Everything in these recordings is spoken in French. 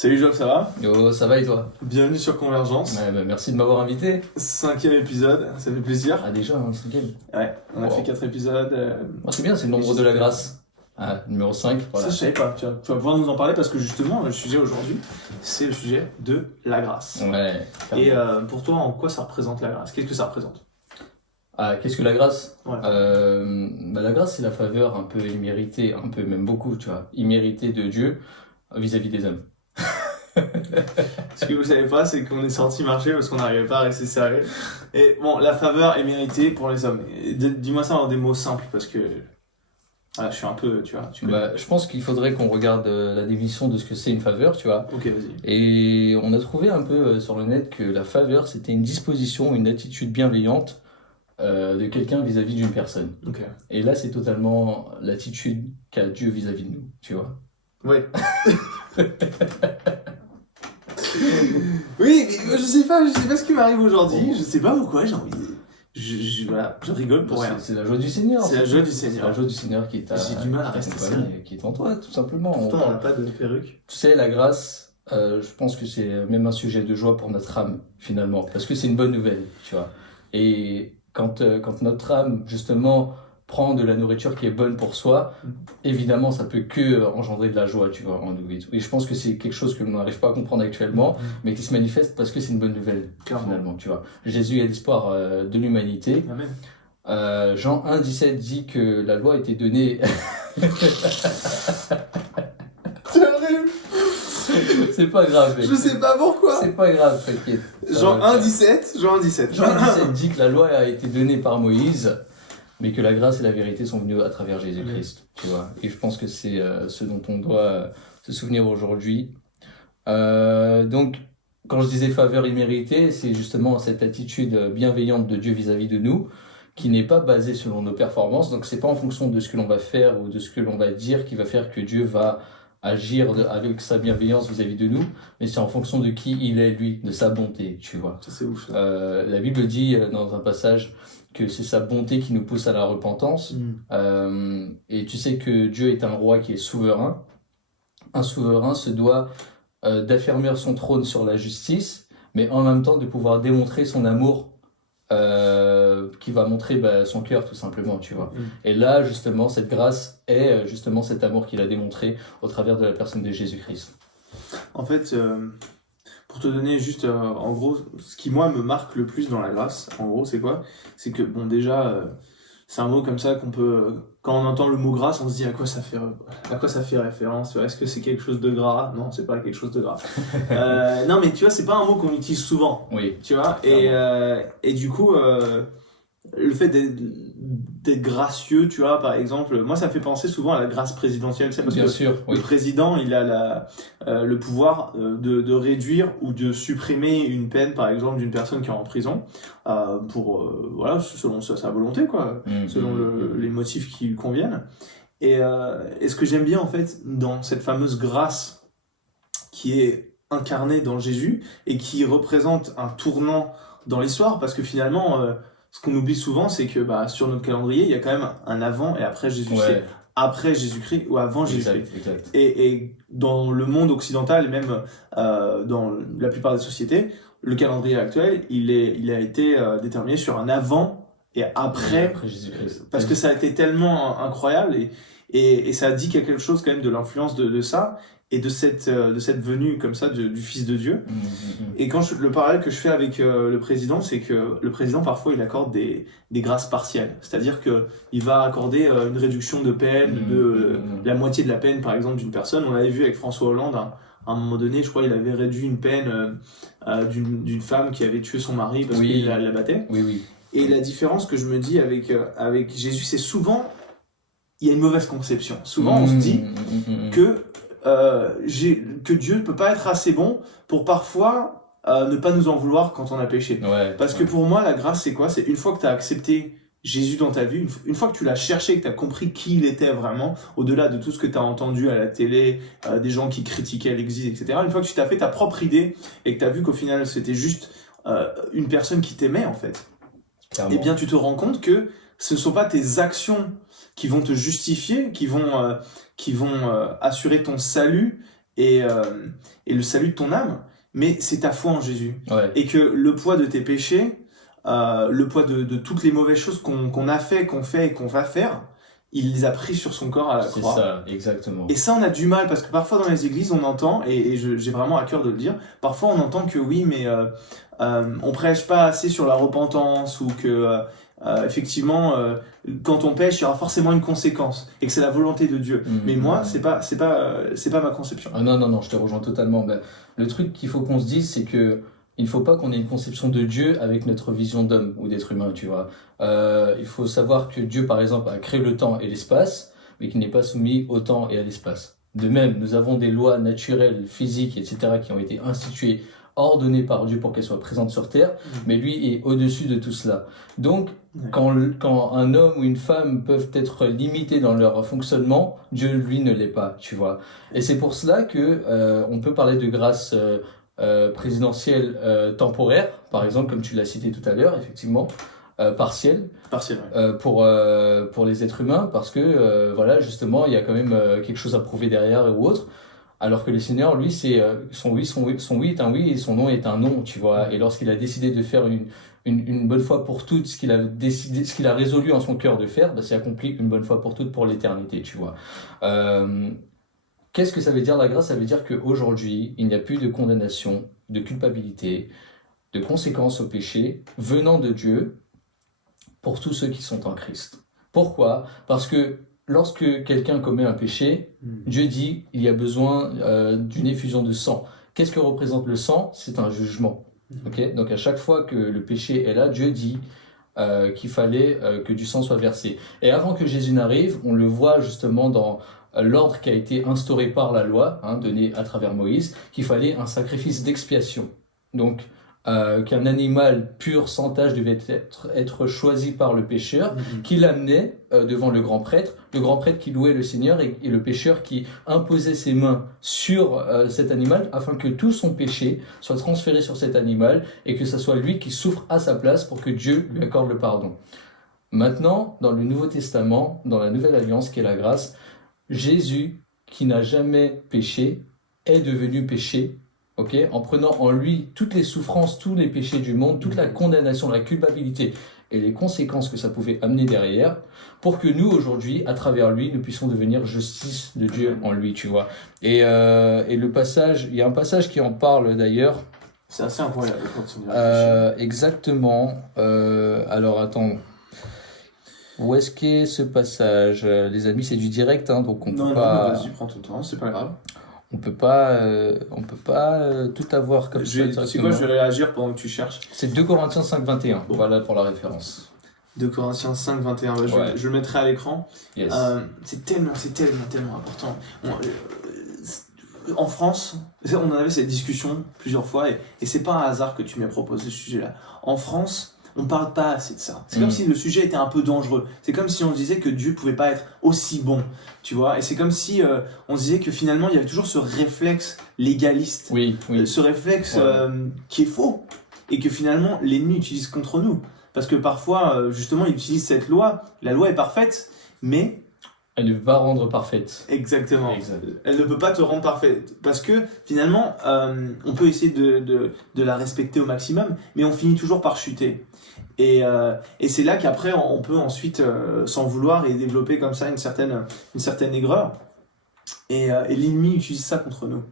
Salut Job, ça va? Yo, ça va et toi? Bienvenue sur Convergence. Ouais, bah, merci de m'avoir invité. 5e épisode, ça fait plaisir. Ah déjà, hein, 5e. Ouais, on a Wow. fait 4 épisodes. C'est bien, c'est le nombre de la grâce. Ah, numéro 5, voilà. Ça, je savais pas. Tu vas pouvoir nous en parler parce que justement, le sujet aujourd'hui, c'est le sujet de la grâce. Ouais. Et pour toi, en quoi ça représente la grâce? Qu'est-ce que ça représente? Ah, qu'est-ce que la grâce? Ouais. La grâce, c'est la faveur un peu imméritée, un peu même beaucoup, tu vois, imméritée de Dieu vis-à-vis des hommes. Ce que vous savez pas, c'est qu'on est sorti marcher parce qu'on n'arrivait pas à rester sérieux. Et bon, la faveur est méritée pour les hommes. Et dis-moi ça en des mots simples parce que voilà, je suis un peu, tu vois. Bah, je pense qu'il faudrait qu'on regarde la définition de ce que c'est une faveur, tu vois. Ok, vas-y. Et on a trouvé un peu sur le net que la faveur, c'était une disposition, une attitude bienveillante de quelqu'un vis-à-vis d'une personne. Ok. Et là, c'est totalement l'attitude qu'a Dieu vis-à-vis de nous, tu vois. Ouais. Oui, mais je sais pas ce qui m'arrive aujourd'hui. Je sais pas pourquoi j'ai envie. Voilà, je rigole pour rien. C'est la joie du Seigneur. C'est la joie du C'est Seigneur. la joie du Seigneur qui t'a. J'ai du mal à rester t'accompagne sérieux. et qui est en toi, tout simplement. Pourtant, on n'a pas de perruque. Tu sais, la grâce, je pense que c'est même un sujet de joie pour notre âme, finalement, parce que c'est une bonne nouvelle, tu vois. Et quand notre âme, justement, prend de la nourriture qui est bonne pour soi, évidemment, ça peut que engendrer de la joie, tu vois, en nous. Et je pense que c'est quelque chose que l'on n'arrive pas à comprendre actuellement, mais qui se manifeste parce que c'est une bonne nouvelle, Clairement. finalement, tu vois. Jésus est l'espoir de l'humanité. Amen. Jean 1,17 dit que la loi a été donnée. C'est horrible. C'est pas grave, mec. Je sais pas pourquoi. C'est pas grave, t'inquiète. Jean 1,17. Jean 1,17. Jean 1,17 dit que la loi a été donnée par Moïse, mais que la grâce et la vérité sont venues à travers Jésus-Christ, tu vois. Et je pense que c'est ce dont on doit se souvenir aujourd'hui. Donc, quand je disais faveur imméritée, c'est justement cette attitude bienveillante de Dieu vis-à-vis de nous, qui n'est pas basée selon nos performances. Donc, c'est pas en fonction de ce que l'on va faire ou de ce que l'on va dire qui va faire que Dieu va agir avec sa bienveillance vis-à-vis de nous, mais c'est en fonction de qui il est, lui, de sa bonté, tu vois. Ça, c'est ouf. La Bible dit dans un passage que c'est sa bonté qui nous pousse à la repentance. Et tu sais que Dieu est un roi qui est souverain. Un souverain se doit d'affermir son trône sur la justice, mais en même temps de pouvoir démontrer son amour qui va montrer son cœur tout simplement, tu vois. Et là, justement, cette grâce est justement cet amour qu'il a démontré au travers de la personne de Jésus-Christ. En fait, pour te donner juste, en gros, ce qui moi me marque le plus dans la grâce, en gros, c'est quoi? C'est que, bon, déjà, c'est un mot comme ça qu'on peut, quand on entend le mot grâce, on se dit à quoi ça fait référence? Est-ce que c'est quelque chose de gras? Non, c'est pas quelque chose de gras. Non, mais tu vois, c'est pas un mot qu'on utilise souvent. Oui. Tu vois, et du coup, le fait d'être gracieux, tu vois, par exemple, moi ça me fait penser souvent à la grâce présidentielle, c'est parce Bien que sûr, oui. le président, il a le pouvoir de réduire ou de supprimer une peine, par exemple, d'une personne qui est en prison, voilà, selon sa volonté, quoi, selon les motifs qui lui conviennent. Et ce que j'aime bien, en fait, dans cette fameuse grâce qui est incarnée dans Jésus et qui représente un tournant dans l'histoire, parce que finalement, ce qu'on oublie souvent, c'est que sur notre calendrier, il y a quand même un avant et après Jésus. Ouais. C'est après Jésus-Christ ou avant Jésus-Christ. Exact. Et dans le monde occidental, et même dans la plupart des sociétés, le calendrier actuel, il a été déterminé sur un avant et après Jésus-Christ. parce que ça a été tellement incroyable et ça dit quelque chose quand même de l'influence de ça et de cette venue comme ça du Fils de Dieu. Et quand le parallèle que je fais avec le président, c'est que le président parfois il accorde des grâces partielles, c'est-à-dire que il va accorder une réduction de peine de la moitié de la peine par exemple d'une personne. On l'avait vu avec François Hollande, à un moment donné, je crois il avait réduit une peine d'une femme qui avait tué son mari parce qu'il la battait. Oui. Et la différence que je me dis avec Jésus, c'est souvent il y a une mauvaise conception. Souvent on se dit que Dieu ne peut pas être assez bon pour parfois ne pas nous en vouloir quand on a péché. Parce que pour moi, la grâce, c'est quoi? C'est une fois que tu as accepté Jésus dans ta vie, une fois que tu l'as cherché, que tu as compris qui il était vraiment, au-delà de tout ce que tu as entendu à la télé, des gens qui critiquaient l'Église, etc. Une fois que tu t'as fait ta propre idée et que tu as vu qu'au final, c'était juste une personne qui t'aimait, en fait, Clairement. eh bien, tu te rends compte que ce ne sont pas tes actions qui vont te justifier, qui vont assurer ton salut et le salut de ton âme, mais c'est ta foi en Jésus. Ouais. Et que le poids de tes péchés, le poids de toutes les mauvaises choses qu'on a fait, qu'on fait et qu'on va faire, il les a pris sur son corps à la croix. C'est ça, exactement. Et ça, on a du mal, parce que parfois dans les églises, on entend, j'ai vraiment à cœur de le dire, parfois on entend que oui, mais on prêche pas assez sur la repentance, ou que effectivement, quand on pêche, il y aura forcément une conséquence, et que c'est la volonté de Dieu. Mais moi, c'est pas ma conception. Ah non, je te rejoins totalement. Ben, le truc qu'il faut qu'on se dise, c'est que il faut pas qu'on ait une conception de Dieu avec notre vision d'homme ou d'être humain, tu vois. Il faut savoir que Dieu, par exemple, a créé le temps et l'espace, mais qu'il n'est pas soumis au temps et à l'espace. De même, nous avons des lois naturelles, physiques, etc., qui ont été instituées, ordonnées par Dieu pour qu'elles soient présentes sur Terre, mais lui est au-dessus de tout cela. Donc, quand un homme ou une femme peuvent être limités dans leur fonctionnement, Dieu, lui, ne l'est pas, tu vois. Et c'est pour cela que on peut parler de grâce présidentielle temporaire, par exemple, comme tu l'as cité tout à l'heure, effectivement, partielle, ouais. pour les êtres humains, parce que voilà, justement, il y a quand même quelque chose à prouver derrière ou autre. Alors que le Seigneur, lui, c'est son oui est un oui et son non est un non, tu vois. Et lorsqu'il a décidé de faire une bonne fois pour toutes, ce qu'il a résolu en son cœur de faire, bah, c'est accompli une bonne fois pour toutes pour l'éternité, tu vois. Qu'est-ce que ça veut dire la grâce? Ça veut dire qu'aujourd'hui, il n'y a plus de condamnation, de culpabilité, de conséquences au péché venant de Dieu pour tous ceux qui sont en Christ. Pourquoi? Parce que lorsque quelqu'un commet un péché, Dieu dit il y a besoin d'une effusion de sang. Qu'est-ce que représente le sang? C'est un jugement. Okay? Donc à chaque fois que le péché est là, Dieu dit qu'il fallait que du sang soit versé. Et avant que Jésus n'arrive, on le voit justement dans l'ordre qui a été instauré par la loi, donné à travers Moïse, qu'il fallait un sacrifice d'expiation. Donc qu'un animal pur sans tache devait être choisi par le pécheur, qui l'amenait devant le grand prêtre qui louait le Seigneur et le pécheur qui imposait ses mains sur cet animal afin que tout son péché soit transféré sur cet animal et que ce soit lui qui souffre à sa place pour que Dieu lui accorde le pardon. Maintenant, dans le Nouveau Testament, dans la Nouvelle Alliance qui est la grâce, Jésus, qui n'a jamais péché, est devenu péché. Okay, en prenant en lui toutes les souffrances, tous les péchés du monde, toute la condamnation, la culpabilité et les conséquences que ça pouvait amener derrière, pour que nous, aujourd'hui, à travers lui, nous puissions devenir justice de Dieu en lui, tu vois. Et le passage, il y a un passage qui en parle d'ailleurs. C'est assez incroyable quand on y réfléchit. Exactement. Alors, attends. Où est-ce qu'est ce passage? Les amis, c'est du direct, donc on peut pas... Non, vas-y, prends ton temps, c'est pas grave. On peut pas tout avoir comme ça. C'est quoi, je vais réagir pendant que tu cherches. C'est 2 Corinthiens 5, 21. Bon. Voilà pour la référence. 2 Corinthiens 5, 21. Je le mettrai à l'écran. Yes. C'est tellement important. En France, on en avait cette discussion plusieurs fois, et c'est pas un hasard que tu m'aies proposé ce sujet-là. En France, on parle pas assez de ça. C'est comme si le sujet était un peu dangereux. C'est comme si on disait que Dieu pouvait pas être aussi bon, tu vois. Et c'est comme si on disait que finalement il y avait toujours ce réflexe légaliste, ce réflexe qui est faux, et que finalement l'ennemi utilise contre nous. Parce que parfois, justement, il utilise cette loi. La loi est parfaite, mais elle ne peut pas rendre parfaite. Exactement. Elle ne peut pas te rendre parfaite. Parce que finalement, on peut essayer de la respecter au maximum, mais on finit toujours par chuter. Et c'est là qu'après, on peut ensuite s'en vouloir et développer comme ça une certaine aigreur. Et l'ennemi utilise ça contre nous.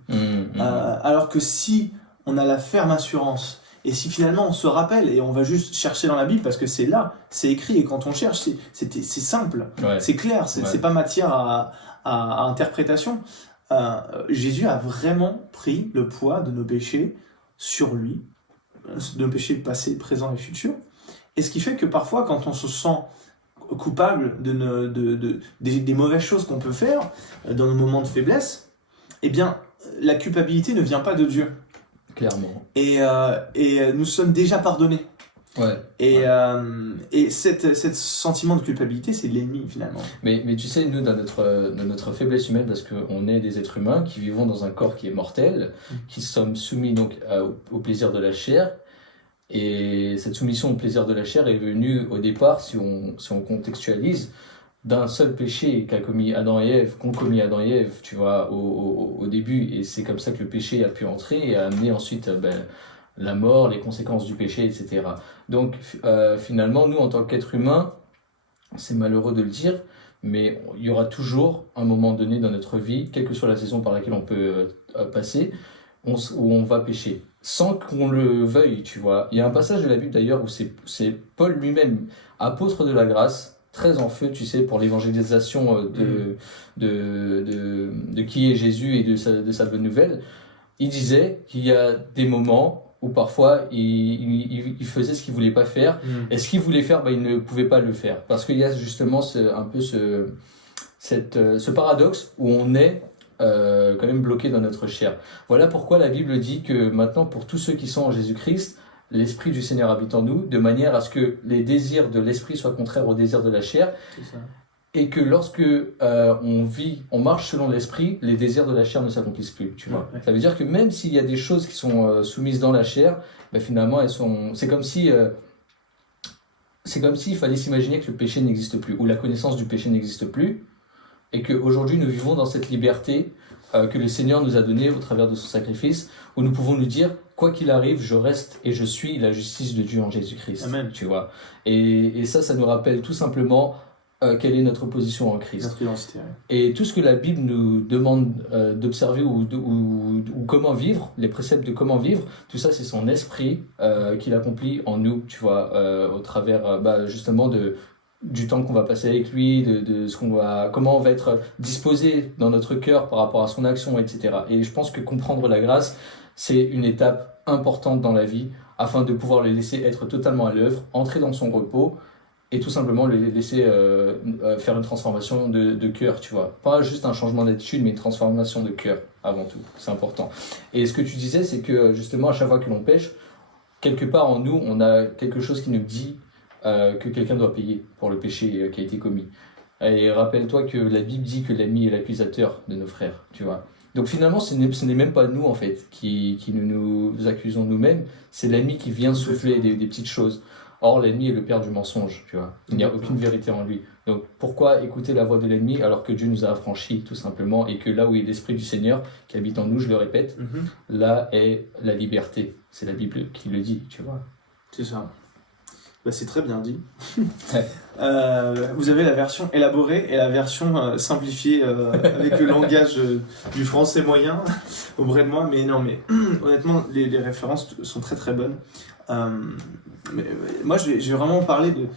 Alors que si on a la ferme assurance, et si finalement on se rappelle, et on va juste chercher dans la Bible, parce que c'est là, c'est écrit, et quand on cherche, c'est simple, c'est clair, c'est pas matière à interprétation. Jésus a vraiment pris le poids de nos péchés sur lui, de nos péchés passés, présents et futurs. Et ce qui fait que parfois, quand on se sent coupable des mauvaises choses qu'on peut faire dans nos moments de faiblesse, eh bien, la culpabilité ne vient pas de Dieu. Clairement. Et nous sommes déjà pardonnés. Et ce sentiment de culpabilité, c'est l'ennemi finalement. Mais tu sais, nous, dans notre faiblesse humaine, parce qu'on est des êtres humains qui vivons dans un corps qui est mortel, qui sommes soumis donc au plaisir de la chair. Et cette soumission au plaisir de la chair est venue au départ, si on contextualise, d'un seul péché qu'ont commis Adam et Ève, tu vois, au début. Et c'est comme ça que le péché a pu entrer et a amené ensuite la mort, les conséquences du péché, etc. Donc finalement, nous, en tant qu'êtres humains, c'est malheureux de le dire, mais il y aura toujours un moment donné dans notre vie, quelle que soit la saison par laquelle on peut passer, où on va pécher, sans qu'on le veuille, tu vois. Il y a un passage de la Bible d'ailleurs où c'est Paul lui-même, apôtre de la grâce, très en feu, tu sais, pour l'évangélisation de qui est Jésus et de sa bonne nouvelle. Il disait qu'il y a des moments où parfois il faisait ce qu'il voulait pas faire, et ce qu'il voulait faire, il ne pouvait pas le faire. Parce qu'il y a justement un peu ce paradoxe où on est quand même bloqué dans notre chair. Voilà pourquoi la Bible dit que maintenant, pour tous ceux qui sont en Jésus-Christ, l'Esprit du Seigneur habite en nous, de manière à ce que les désirs de l'Esprit soient contraires aux désirs de la chair. C'est ça. Et que lorsque on marche selon l'esprit, les désirs de la chair ne s'accomplissent plus, tu vois. Ouais. Ça veut dire que même s'il y a des choses qui sont soumises dans la chair, finalement c'est comme si il fallait s'imaginer que le péché n'existe plus, ou la connaissance du péché n'existe plus, et qu'aujourd'hui nous vivons dans cette liberté que le Seigneur nous a donnée au travers de son sacrifice, où nous pouvons nous dire, quoi qu'il arrive, je reste et je suis la justice de Dieu en Jésus-Christ. Amen. Tu vois. Et ça nous rappelle tout simplement quelle est notre position en Christ. Notre identité, ouais. Et tout ce que la Bible nous demande d'observer ou comment vivre, les préceptes de comment vivre, tout ça c'est son esprit qui l'accomplit en nous, tu vois, au travers justement du temps qu'on va passer avec lui, de comment on va être disposé dans notre cœur par rapport à son action, etc. Et je pense que comprendre la grâce, c'est une étape importante dans la vie afin de pouvoir le laisser être totalement à l'œuvre, entrer dans son repos, et tout simplement le laisser faire une transformation de cœur, tu vois. Pas juste un changement d'attitude, mais une transformation de cœur, avant tout. C'est important. Et ce que tu disais, c'est que justement, à chaque fois que l'on pêche, quelque part en nous, on a quelque chose qui nous dit que quelqu'un doit payer pour le péché qui a été commis. Et rappelle-toi que la Bible dit que l'ami est l'accusateur de nos frères, tu vois. Donc finalement, ce n'est même pas nous, en fait, qui nous accusons nous-mêmes, c'est l'ami qui vient souffler des petites choses. Or, l'ennemi est le père du mensonge, tu vois. Il n'y a aucune vérité en lui. Donc, pourquoi écouter la voix de l'ennemi alors que Dieu nous a affranchis, tout simplement, et que là où est l'Esprit du Seigneur qui habite en nous, je le répète, là est la liberté. C'est la Bible qui le dit, tu vois. C'est ça. C'est très bien dit. Vous avez la version élaborée et la version simplifiée avec le langage du français moyen auprès de moi. Mais non, mais honnêtement, les références sont très très bonnes. Mais moi, je vais vraiment parler de...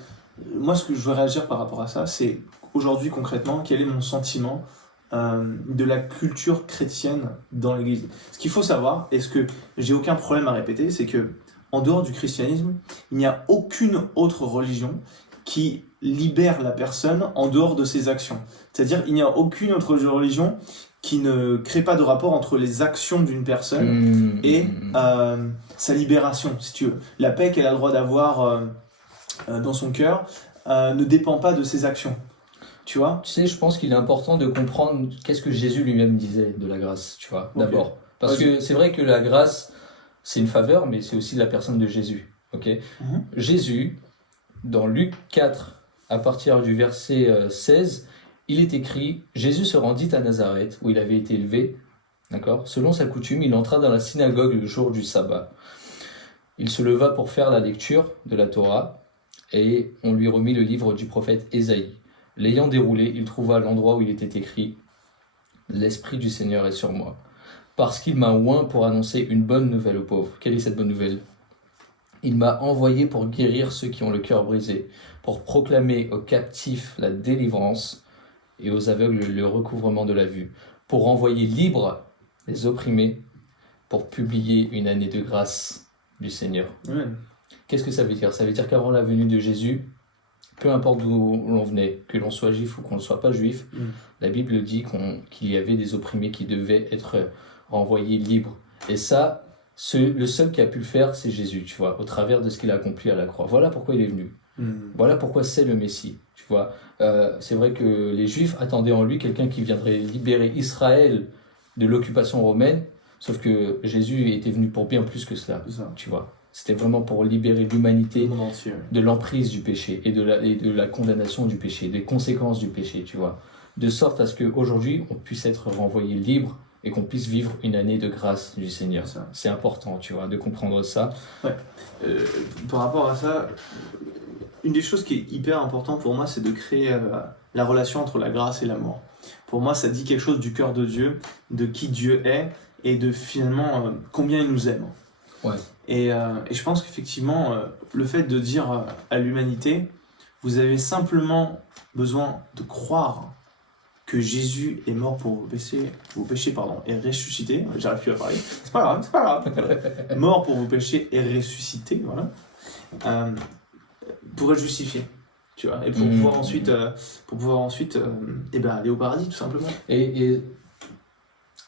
Moi, ce que je veux réagir par rapport à ça, c'est aujourd'hui concrètement, quel est mon sentiment de la culture chrétienne dans l'Église. Ce qu'il faut savoir, et ce que j'ai aucun problème à répéter, c'est que en dehors du christianisme, il n'y a aucune autre religion qui libère la personne en dehors de ses actions. C'est-à-dire, il n'y a aucune autre religion qui ne crée pas de rapport entre les actions d'une personne et sa libération, si tu veux. La paix qu'elle a le droit d'avoir dans son cœur ne dépend pas de ses actions. Tu vois ? Tu sais, je pense qu'il est important de comprendre qu'est-ce que Jésus lui-même disait de la grâce, tu vois, d'abord. Parce que c'est vrai que la grâce, c'est une faveur, mais c'est aussi la personne de Jésus. Okay ? Jésus, dans Luc 4, à partir du verset 16, il est écrit « Jésus se rendit à Nazareth, où il avait été élevé. D'accord ? Selon sa coutume, il entra dans la synagogue le jour du sabbat. Il se leva pour faire la lecture de la Torah, et on lui remit le livre du prophète Ésaïe. L'ayant déroulé, il trouva l'endroit où il était écrit « L'Esprit du Seigneur est sur moi, parce qu'il m'a oint pour annoncer une bonne nouvelle aux pauvres. » Quelle est cette bonne nouvelle ? Il m'a envoyé pour guérir ceux qui ont le cœur brisé, pour proclamer aux captifs la délivrance et aux aveugles le recouvrement de la vue, pour envoyer libres les opprimés, pour publier une année de grâce du Seigneur. Amen. Qu'est-ce que ça veut dire ? Ça veut dire qu'avant la venue de Jésus, peu importe d'où l'on venait, que l'on soit juif ou qu'on ne soit pas juif, la Bible dit qu'il y avait des opprimés qui devaient être renvoyés libres. Et ça, le seul qui a pu le faire, c'est Jésus, tu vois, au travers de ce qu'il a accompli à la croix. Voilà pourquoi il est venu. Voilà pourquoi c'est le Messie, tu vois. C'est vrai que les Juifs attendaient en lui quelqu'un qui viendrait libérer Israël de l'occupation romaine, sauf que Jésus était venu pour bien plus que cela, tu vois. C'était vraiment pour libérer l'humanité Le monde entier, ouais. de l'emprise du péché et de la condamnation du péché, des conséquences du péché, tu vois. De sorte à ce qu'aujourd'hui, on puisse être renvoyé libre et qu'on puisse vivre une année de grâce du Seigneur. C'est ça. C'est important, tu vois, de comprendre ça. Par rapport à ça, une des choses qui est hyper importante pour moi, c'est de créer la relation entre la grâce et l'amour. Pour moi, ça dit quelque chose du cœur de Dieu, de qui Dieu est et de finalement combien il nous aime. Ouais. Et je pense qu'effectivement, le fait de dire à l'humanité, vous avez simplement besoin de croire que Jésus est mort pour vos péchés, et ressuscité. J'arrive plus à parler. C'est pas grave. Mort pour vos péchés et ressuscité, voilà. Pour être justifié, tu vois, et pour pouvoir ensuite, aller au paradis, tout simplement. Et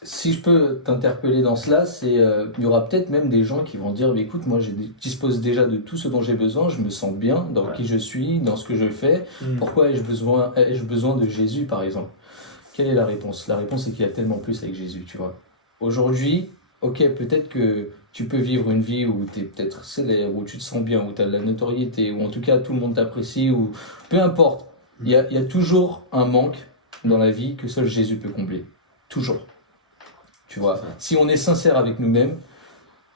si je peux t'interpeller dans cela, il y aura peut-être même des gens qui vont dire, écoute, moi je dispose déjà de tout ce dont j'ai besoin, je me sens bien dans qui je suis, dans ce que je fais, pourquoi ai-je besoin de Jésus, par exemple? Quelle est la réponse? La réponse, c'est qu'il y a tellement plus avec Jésus, tu vois. Aujourd'hui, ok, peut-être que tu peux vivre une vie où tu es peut-être célèbre, où tu te sens bien, où tu as de la notoriété, ou en tout cas tout le monde t'apprécie, ou peu importe. Il y a toujours un manque dans la vie que seul Jésus peut combler. Toujours. Tu vois, si on est sincère avec nous-mêmes,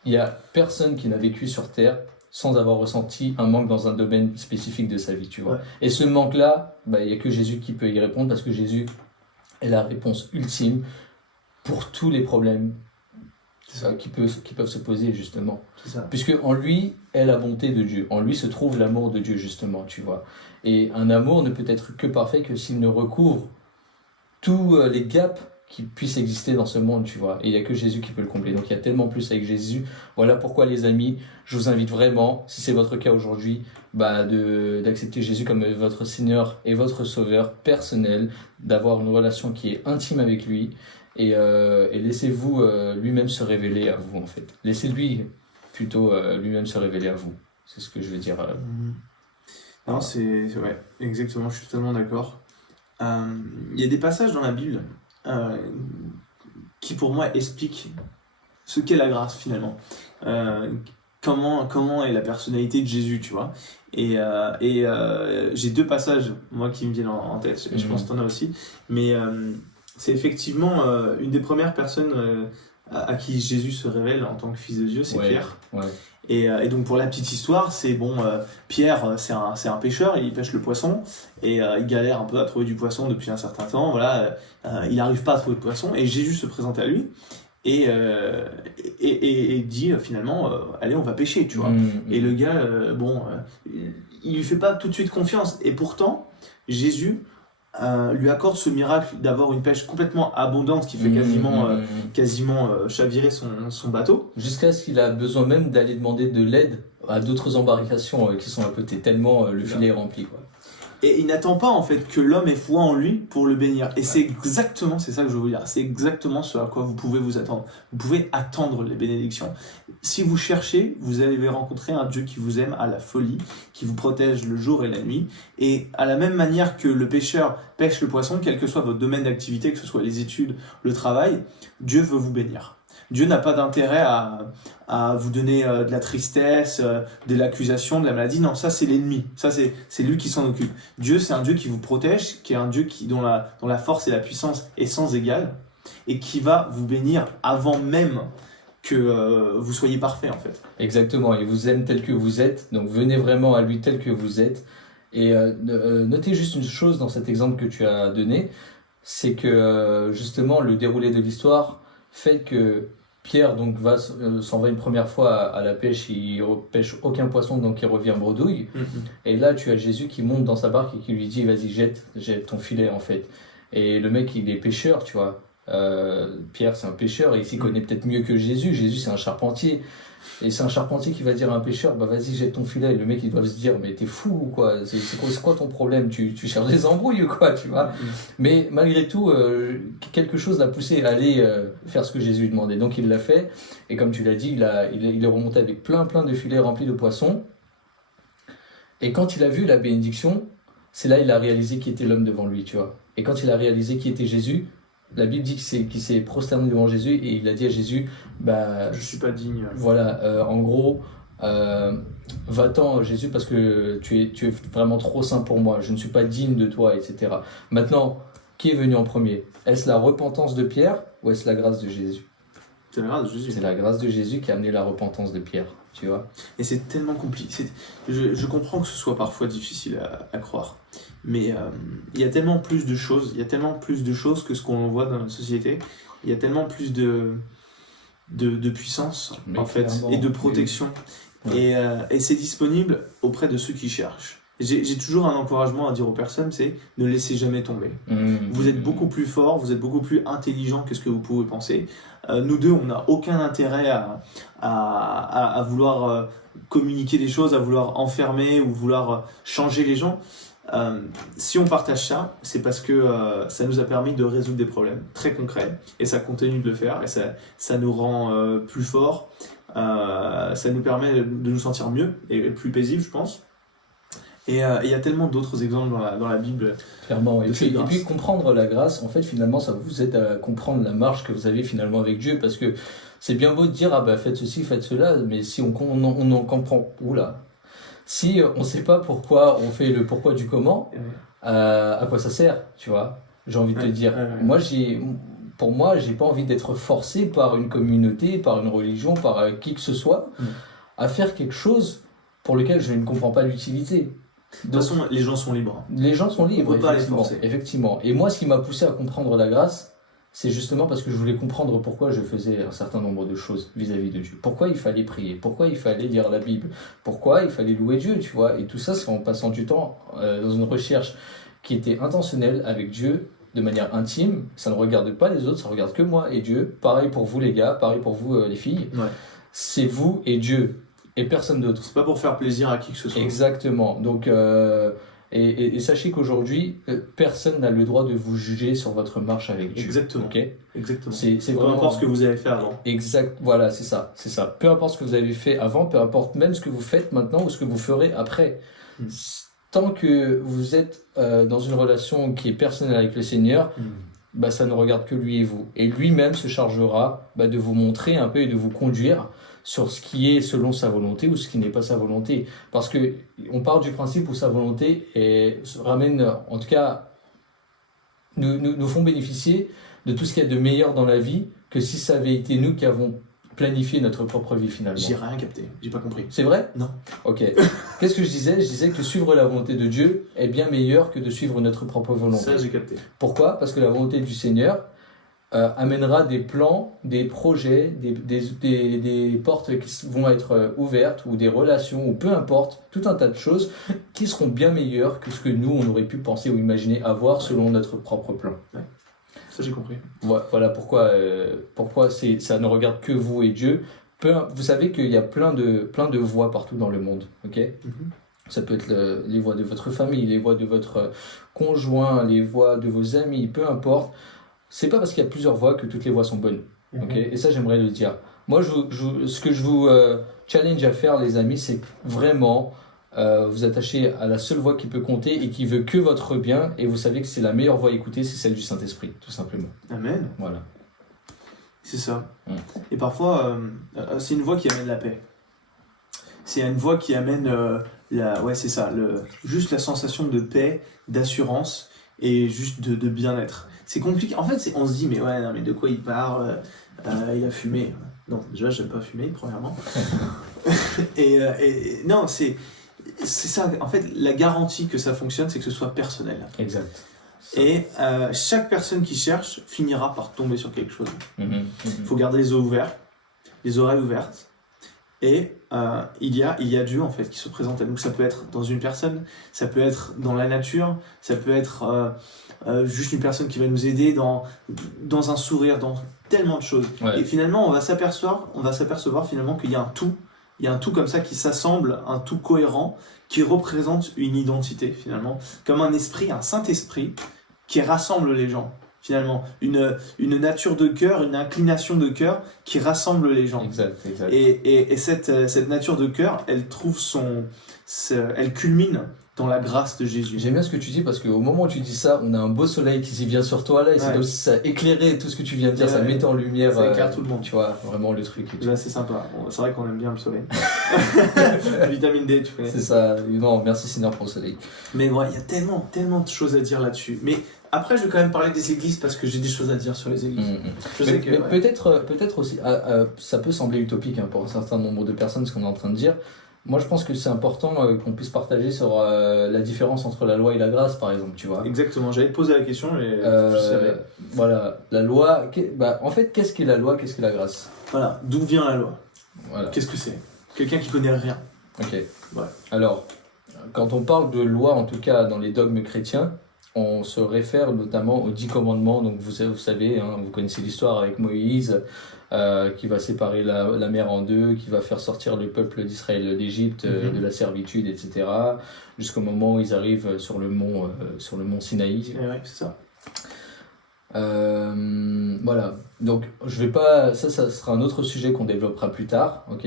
il n'y a personne qui n'a vécu sur Terre sans avoir ressenti un manque dans un domaine spécifique de sa vie, tu vois. Ouais. Et ce manque-là, il n'y a que Jésus qui peut y répondre, parce que Jésus est la réponse ultime pour tous les problèmes qui peuvent se poser, justement. Puisque en lui est la bonté de Dieu, en lui se trouve l'amour de Dieu, justement, tu vois. Et un amour ne peut être que parfait que s'il ne recouvre tous les gaps qui puissent exister dans ce monde, tu vois. Et il n'y a que Jésus qui peut le combler. Donc il y a tellement plus avec Jésus. Voilà pourquoi, les amis, je vous invite vraiment, si c'est votre cas aujourd'hui, d'accepter Jésus comme votre Seigneur et votre Sauveur personnel, d'avoir une relation qui est intime avec lui, et laissez-vous lui-même se révéler à vous, en fait. Laissez-lui plutôt lui-même se révéler à vous. C'est ce que je veux dire. Non, c'est ouais, exactement, je suis totalement d'accord. Il y a des passages dans la Bible qui pour moi expliquent ce qu'est la grâce, finalement. Comment est la personnalité de Jésus, tu vois. Et j'ai deux passages, moi, qui me viennent en tête, je pense que tu en as aussi, mais c'est effectivement une des premières personnes à qui Jésus se révèle en tant que fils de Dieu, c'est Pierre. Ouais. Et donc pour la petite histoire, c'est Pierre, c'est un pêcheur, il pêche le poisson et il galère un peu à trouver du poisson depuis un certain temps. Voilà, il n'arrive pas à trouver de poisson et Jésus se présente à lui et dit finalement, allez, on va pêcher, tu vois. Et le gars, il lui fait pas tout de suite confiance. Et pourtant, Jésus lui accorde ce miracle d'avoir une pêche complètement abondante qui fait quasiment chavirer son bateau. Jusqu'à ce qu'il a besoin même d'aller demander de l'aide à d'autres embarcations qui sont à côté, tellement le filet est rempli, quoi. Et il n'attend pas en fait que l'homme ait foi en lui pour le bénir. Et c'est ça que je veux vous dire, c'est exactement ce à quoi vous pouvez vous attendre. Vous pouvez attendre les bénédictions. Si vous cherchez, vous allez rencontrer un Dieu qui vous aime à la folie, qui vous protège le jour et la nuit. Et à la même manière que le pêcheur pêche le poisson, quel que soit votre domaine d'activité, que ce soit les études, le travail, Dieu veut vous bénir. Dieu n'a pas d'intérêt à vous donner de la tristesse, de l'accusation, de la maladie. Non, ça c'est l'ennemi. Ça c'est lui qui s'en occupe. Dieu, c'est un Dieu qui vous protège, qui est un Dieu dont la force et la puissance est sans égale et qui va vous bénir avant même que vous soyez parfait, en fait. Exactement, il vous aime tel que vous êtes, donc venez vraiment à lui tel que vous êtes. Et notez juste une chose dans cet exemple que tu as donné, c'est que justement le déroulé de l'histoire fait que Pierre s'en va une première fois à la pêche, il pêche aucun poisson, donc il revient bredouille. Et là, tu as Jésus qui monte dans sa barque et qui lui dit, vas-y, jette ton filet, en fait. Et le mec, il est pêcheur, tu vois. Pierre, c'est un pêcheur et il s'y connaît peut-être mieux que Jésus. Jésus, c'est un charpentier. Et c'est un charpentier qui va dire à un pêcheur, vas-y, jette ton filet. Et le mec, il doit se dire, mais t'es fou ou quoi? C'est quoi ton problème? Tu cherches des embrouilles ou quoi, tu vois? Mais malgré tout, quelque chose l'a poussé à aller faire ce que Jésus lui demandait. Donc il l'a fait. Et comme tu l'as dit, il est remonté avec plein de filets remplis de poissons. Et quand il a vu la bénédiction, c'est là qu'il a réalisé qui était l'homme devant lui, tu vois. Et quand il a réalisé qui était Jésus, la Bible dit qu'il s'est prosterné devant Jésus et il a dit à Jésus, je suis pas digne. Voilà, en gros, Va-t'en Jésus parce que tu es vraiment trop saint pour moi, je ne suis pas digne de toi, etc. Maintenant, qui est venu en premier? Est-ce la repentance de Pierre ou est-ce la grâce de Jésus? C'est la grâce de Jésus. C'est la grâce de Jésus qui a amené la repentance de Pierre, tu vois. Et c'est tellement compliqué. Je comprends que ce soit parfois difficile à croire. Mais il y a tellement plus de choses. Il y a tellement plus de choses que ce qu'on voit dans notre société. Il y a tellement plus de puissance, Mais en fait, clairement, et de protection. oui. Et c'est disponible auprès de ceux qui cherchent. J'ai toujours un encouragement à dire aux personnes, c'est ne laissez jamais tomber. Vous êtes beaucoup plus fort, vous êtes beaucoup plus intelligent que ce que vous pouvez penser. Nous deux, on n'a aucun intérêt à vouloir communiquer des choses, à vouloir enfermer ou vouloir changer les gens. Si on partage ça, c'est parce que ça nous a permis de résoudre des problèmes très concrets et ça continue de le faire et ça nous rend plus forts, ça nous permet de nous sentir mieux et plus paisibles, je pense. Et il y a tellement d'autres exemples dans la Bible. Clairement. Et de cette puis grâce. comprendre la grâce, en fait, finalement, ça vous aide à comprendre la marche que vous avez finalement avec Dieu, parce que c'est bien beau de dire, ah bah faites ceci, faites cela, mais si on en comprend, oula, si on ne sait pas pourquoi on fait le pourquoi du comment, à quoi ça sert, tu vois? J'ai envie de te dire. Pour moi, j'ai pas envie d'être forcé par une communauté, par une religion, par qui que ce soit, à faire quelque chose pour lequel je ne comprends pas l'utilité. De toute façon, les gens sont libres. Les gens sont libres, On peut pas les forcer. effectivement. Et moi, ce qui m'a poussé à comprendre la grâce, c'est justement parce que je voulais comprendre pourquoi je faisais un certain nombre de choses vis-à-vis de Dieu. Pourquoi il fallait prier, pourquoi il fallait lire la Bible, pourquoi il fallait louer Dieu, tu vois. Et tout ça, c'est en passant du temps dans une recherche qui était intentionnelle avec Dieu, de manière intime. Ça ne regarde pas les autres, ça regarde que moi et Dieu. Pareil pour vous les gars, pareil pour vous les filles. Ouais. C'est vous et Dieu, et personne d'autre. C'est pas pour faire plaisir à qui que ce soit. Exactement. Donc, et sachez qu'aujourd'hui, personne n'a le droit de vous juger sur votre marche avec Dieu. Exactement. Okay. Exactement. C'est Peu vraiment... importe ce que vous avez fait avant. Exact. Voilà, c'est ça. Peu importe ce que vous avez fait avant, peu importe même ce que vous faites maintenant ou ce que vous ferez après. Tant que vous êtes dans une relation qui est personnelle avec le Seigneur, bah, ça ne regarde que lui et vous. Et lui-même se chargera de vous montrer un peu et de vous conduire sur ce qui est selon sa volonté ou ce qui n'est pas sa volonté. Parce que on part du principe où sa volonté ramène, en tout cas, nous font bénéficier de tout ce qu'il y a de meilleur dans la vie que si ça avait été nous qui avons planifié notre propre vie finalement. J'ai rien capté, j'ai pas compris. C'est vrai ? Non. Ok. Qu'est-ce que je disais ? Je disais que suivre la volonté de Dieu est bien meilleur que de suivre notre propre volonté. Ça, j'ai capté. Pourquoi ? Parce que la volonté du Seigneur amènera des plans, des projets, des portes qui vont être ouvertes ou des relations ou peu importe, tout un tas de choses qui seront bien meilleures que ce que nous on aurait pu penser ou imaginer avoir selon notre propre plan. Ouais. Ça j'ai compris. Voilà pourquoi ça ne regarde que vous et Dieu. Vous savez qu'il y a plein de voix partout dans le monde, ok ? Ça peut être les voix de votre famille, les voix de votre conjoint, les voix de vos amis, peu importe. C'est pas parce qu'il y a plusieurs voix que toutes les voix sont bonnes, ok ? Et ça j'aimerais le dire. Moi, ce que je vous challenge à faire, les amis, c'est vraiment vous attacher à la seule voix qui peut compter et qui veut que votre bien, et vous savez que c'est la meilleure voix à écouter, c'est celle du Saint-Esprit, tout simplement. Amen. Voilà. C'est ça. Et parfois, c'est une voix qui amène la paix. C'est une voix qui amène c'est ça, juste la sensation de paix, d'assurance et juste de bien-être. C'est compliqué. En fait, on se dit, mais de quoi il parle ? Il a fumé. Non, déjà, j'aime pas fumer, premièrement. et non, c'est ça. En fait, la garantie que ça fonctionne, c'est que ce soit personnel. Exact. Et chaque personne qui cherche finira par tomber sur quelque chose. Il faut garder les oreilles ouvertes. Et il y a Dieu en fait qui se présente à nous. Ça peut être dans une personne, ça peut être dans la nature, ça peut être juste une personne qui va nous aider dans un sourire, dans tellement de choses. Ouais. Et finalement, on va s'apercevoir finalement qu'il y a un tout. Il y a un tout comme ça qui s'assemble, un tout cohérent, qui représente une identité finalement, comme un esprit, un Saint-Esprit, qui rassemble les gens finalement. Une nature de cœur, une inclination de cœur qui rassemble les gens. Exact. Et cette nature de cœur, elle trouve elle culmine dans la grâce de Jésus. J'aime bien ce que tu dis parce qu'au moment où tu dis ça, on a un beau soleil qui vient sur toi là et c'est comme si ça éclairait tout ce que tu viens de dire, ça mettait en lumière. Ça éclaire tout le monde. Tu vois, vraiment le truc. Et tout. Là, c'est sympa. C'est vrai qu'on aime bien le soleil. Vitamine D, tu connais. C'est ça. Non, merci Seigneur pour le soleil. Mais ouais, il y a tellement de choses à dire là-dessus. Mais après, je vais quand même parler des églises parce que j'ai des choses à dire sur les églises. Je sais que, mais peut-être aussi, ça peut sembler utopique pour un certain nombre de personnes ce qu'on est en train de dire. Moi, je pense que c'est important qu'on puisse partager sur la différence entre la loi et la grâce, par exemple, tu vois. Exactement, j'allais te poser la question, mais je savais. Voilà, la loi... en fait, qu'est-ce qu'est la loi, qu'est-ce qu'est la grâce? Voilà, d'où vient la loi? Voilà. Qu'est-ce que c'est? Quelqu'un qui connaît rien. Ok. Ouais. Alors, quand on parle de loi, en tout cas dans les dogmes chrétiens, on se réfère notamment aux 10 commandements. Donc vous savez, vous connaissez l'histoire avec Moïse, qui va séparer la mer en deux, qui va faire sortir le peuple d'Israël d'Égypte, de la servitude, etc. Jusqu'au moment où ils arrivent sur le mont Sinaï. Ouais, c'est ça. Voilà. Donc je vais pas. Ça sera un autre sujet qu'on développera plus tard, ok.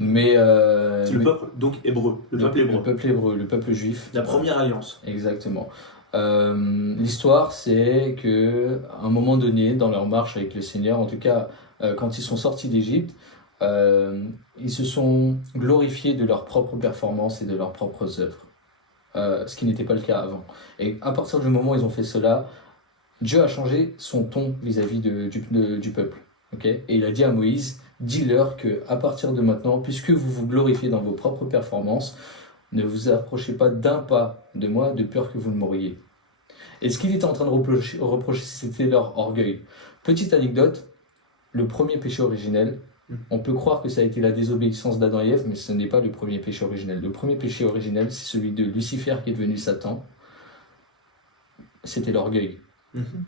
Mais c'est le peuple donc hébreu, le peuple hébreu, le peuple juif. La première alliance. Exactement. L'histoire, c'est que à un moment donné, dans leur marche avec le Seigneur, en tout cas quand ils sont sortis d'Égypte, ils se sont glorifiés de leurs propres performances et de leurs propres œuvres, ce qui n'était pas le cas avant. Et à partir du moment où ils ont fait cela, Dieu a changé son ton vis-à-vis du peuple. Okay, et il a dit à Moïse, dis-leur qu'à partir de maintenant, puisque vous vous glorifiez dans vos propres performances, ne vous approchez pas d'un pas de moi de peur que vous ne mouriez. Et ce qu'il était en train de reprocher, c'était leur orgueil. Petite anecdote, le premier péché originel, on peut croire que ça a été la désobéissance d'Adam et Ève, mais ce n'est pas le premier péché originel. Le premier péché originel, c'est celui de Lucifer qui est devenu Satan. C'était l'orgueil.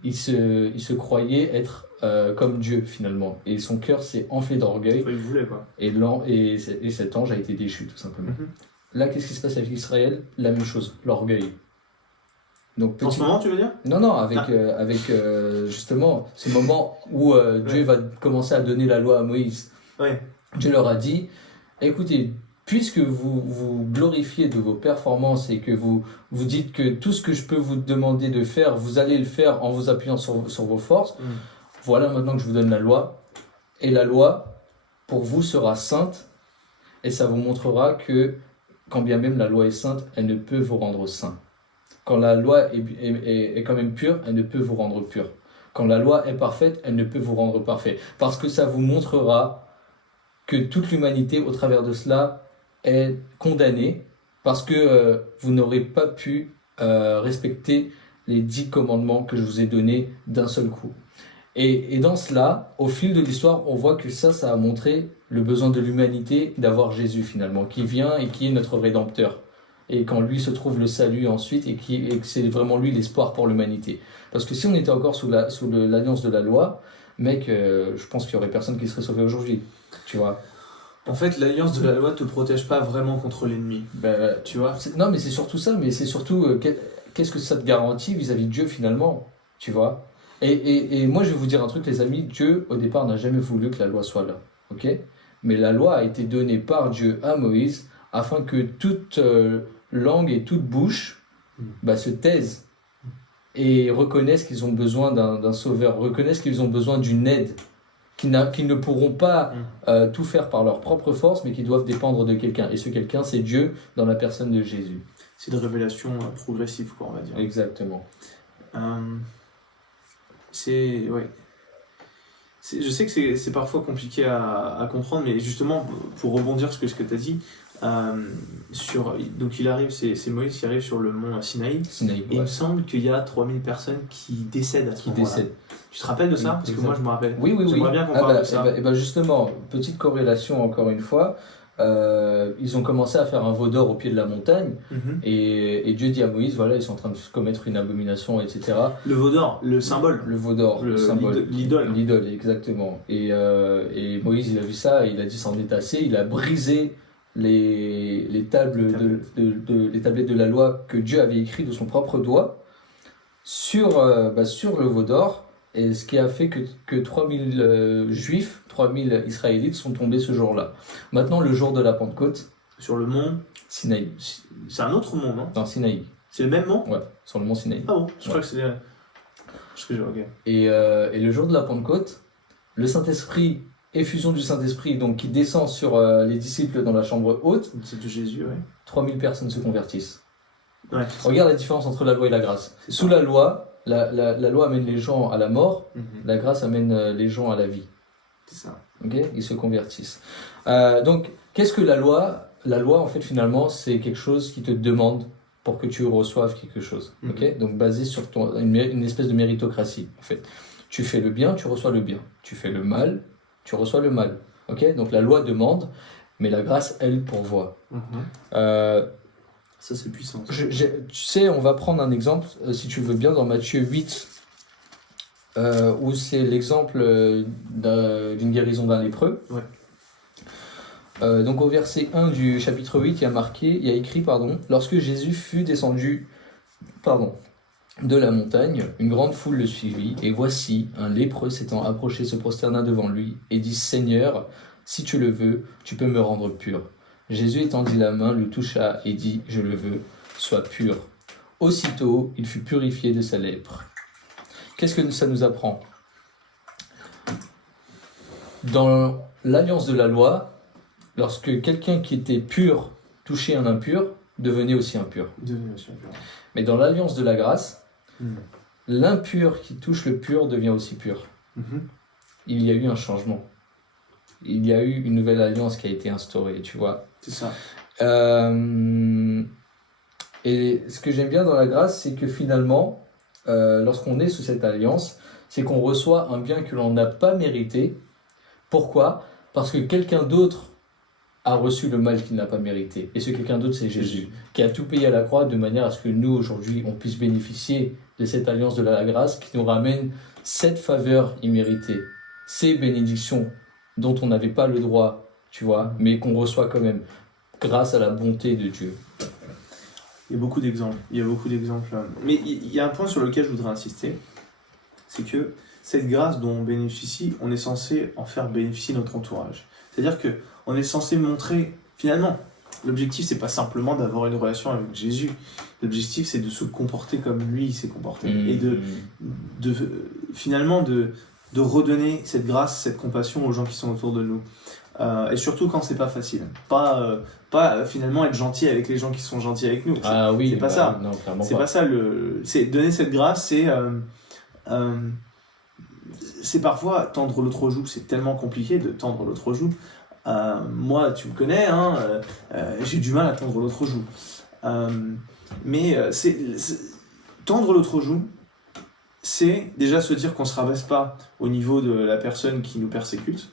Il se croyait être comme Dieu finalement. Et son cœur s'est enflé d'orgueil. Il voulait quoi. Et cet ange a été déchu tout simplement. Là, qu'est-ce qui se passe avec Israël? La même chose, l'orgueil. Donc, en ce moment, tu veux dire? Non, avec justement ce moment où Dieu va commencer à donner la loi à Moïse. Ouais. Dieu leur a dit, écoutez, puisque vous glorifiez de vos performances et que vous dites que tout ce que je peux vous demander de faire, vous allez le faire en vous appuyant sur vos forces, voilà maintenant que je vous donne la loi. Et la loi, pour vous, sera sainte et ça vous montrera que quand bien même la loi est sainte, elle ne peut vous rendre saint. Quand la loi est quand même pure, elle ne peut vous rendre pur. Quand la loi est parfaite, elle ne peut vous rendre parfait. Parce que ça vous montrera que toute l'humanité, au travers de cela, est condamnée parce que vous n'aurez pas pu respecter les 10 commandements que je vous ai donnés d'un seul coup. Et dans cela, au fil de l'histoire, on voit que ça a montré le besoin de l'humanité d'avoir Jésus finalement, qui vient et qui est notre Rédempteur. Et quand lui se trouve le salut ensuite, et que c'est vraiment lui l'espoir pour l'humanité. Parce que si on était encore sous l'alliance de la loi, mec, je pense qu'il y aurait personne qui serait sauvé aujourd'hui, tu vois. En fait, l'alliance de la loi te protège pas vraiment contre l'ennemi, tu vois. Non, mais c'est surtout ça, mais c'est surtout qu'est-ce que ça te garantit vis-à-vis de Dieu finalement, tu vois. Et moi, je vais vous dire un truc, les amis, Dieu, au départ, n'a jamais voulu que la loi soit là, ok? Mais la loi a été donnée par Dieu à Moïse afin que toute langue et toute bouche se taisent et reconnaissent qu'ils ont besoin d'un sauveur, reconnaissent qu'ils ont besoin d'une aide, qu'ils ne pourront pas tout faire par leur propre force, mais qu'ils doivent dépendre de quelqu'un. Et ce quelqu'un, c'est Dieu dans la personne de Jésus. C'est une révélation progressive, quoi, on va dire. Exactement. Je sais que c'est parfois compliqué à comprendre, mais justement, pour rebondir sur ce que tu as dit, donc il arrive, c'est Moïse qui arrive sur le mont Sinaï, et il me semble qu'il y a 3000 personnes qui décèdent à ce moment-là. Tu te rappelles de ça? Parce que moi, je me rappelle. Oui. J'aimerais bien qu'on parle de ça. Justement, petite corrélation encore une fois, ils ont commencé à faire un veau d'or au pied de la montagne, et Dieu dit à Moïse, voilà, ils sont en train de commettre une abomination, etc. Le veau d'or, le symbole. Le veau d'or, le symbole. L'idole. L'idole, exactement. Et Moïse, il a vu ça, il a dit c'en est assez, il a brisé les tablettes de la loi que Dieu avait écrites de son propre doigt. sur le veau d'or, et ce qui a fait que 3000 juifs, 3000 israélites sont tombés ce jour-là. Maintenant, le jour de la Pentecôte. Sur le mont Sinaï. C'est un autre mont, non? Non, Sinaï. C'est le même mont? Ouais, sur le mont Sinaï. Ah bon, je crois que c'est... ok. Et le jour de la Pentecôte, le Saint-Esprit, effusion du Saint-Esprit, donc qui descend sur les disciples dans la chambre haute, C'est de Jésus, ouais. 3000 personnes se convertissent. Ouais. Regarde la différence entre la loi et la grâce. C'est Sous ça. la loi, la loi amène les gens à la mort, Mhm. la grâce amène les gens à la vie. C'est ça. Okay, ils se convertissent. Donc, qu'est-ce que la loi? La loi, en fait, finalement, c'est quelque chose qui te demande pour que tu reçoives quelque chose. Mhm. Okay? Donc, basé sur une espèce de méritocratie, en fait. Tu fais le bien, tu reçois le bien. Tu fais le mal, tu reçois le mal. Okay? Donc, la loi demande, mais la grâce, elle, pourvoit. Mhm. Ça, c'est puissant. Ça. Tu sais, on va prendre un exemple, si tu veux bien, dans Matthieu 8, où c'est l'exemple d'une guérison d'un lépreux. Ouais. Donc au verset 1 du chapitre 8, il y a écrit, lorsque Jésus fut descendu de la montagne, une grande foule le suivit, et voici, un lépreux s'étant approché se prosterna devant lui, et dit, Seigneur, si tu le veux, tu peux me rendre pur. Jésus étendit la main, le toucha, et dit, je le veux, sois pur. Aussitôt, il fut purifié de sa lèpre. Qu'est-ce que ça nous apprend? Dans l'alliance de la loi, lorsque quelqu'un qui était pur touchait un impur, devenait aussi impur. Mais dans l'alliance de la grâce, l'impur qui touche le pur devient aussi pur. Il y a eu un changement. Il y a eu une nouvelle alliance qui a été instaurée, tu vois. C'est ça. Et ce que j'aime bien dans la grâce, c'est que finalement, lorsqu'on est sous cette alliance, c'est qu'on reçoit un bien que l'on n'a pas mérité. Pourquoi? Parce que quelqu'un d'autre a reçu le mal qu'il n'a pas mérité. Et ce quelqu'un d'autre, c'est Jésus, qui a tout payé à la croix de manière à ce que nous, aujourd'hui, on puisse bénéficier de cette alliance de la grâce qui nous ramène cette faveur imméritée, ces bénédictions dont on n'avait pas le droit, tu vois, mais qu'on reçoit quand même, grâce à la bonté de Dieu. Il y a beaucoup d'exemples. Mais il y a un point sur lequel je voudrais insister, c'est que cette grâce dont on bénéficie, on est censé en faire bénéficier notre entourage. C'est-à-dire qu'on est censé montrer, finalement, l'objectif, c'est pas simplement d'avoir une relation avec Jésus. L'objectif, c'est de se comporter comme lui il s'est comporté. Et finalement, de redonner cette grâce, cette compassion aux gens qui sont autour de nous. Et surtout quand c'est pas facile. Pas finalement être gentil avec les gens qui sont gentils avec nous. Ah oui, c'est pas ça. Non, clairement c'est pas ça. C'est donner cette grâce, c'est parfois tendre l'autre joue. C'est tellement compliqué de tendre l'autre joue. Moi, tu me connais, hein, j'ai du mal à tendre l'autre joue. Mais tendre l'autre joue, c'est déjà se dire qu'on ne se rabaisse pas au niveau de la personne qui nous persécute.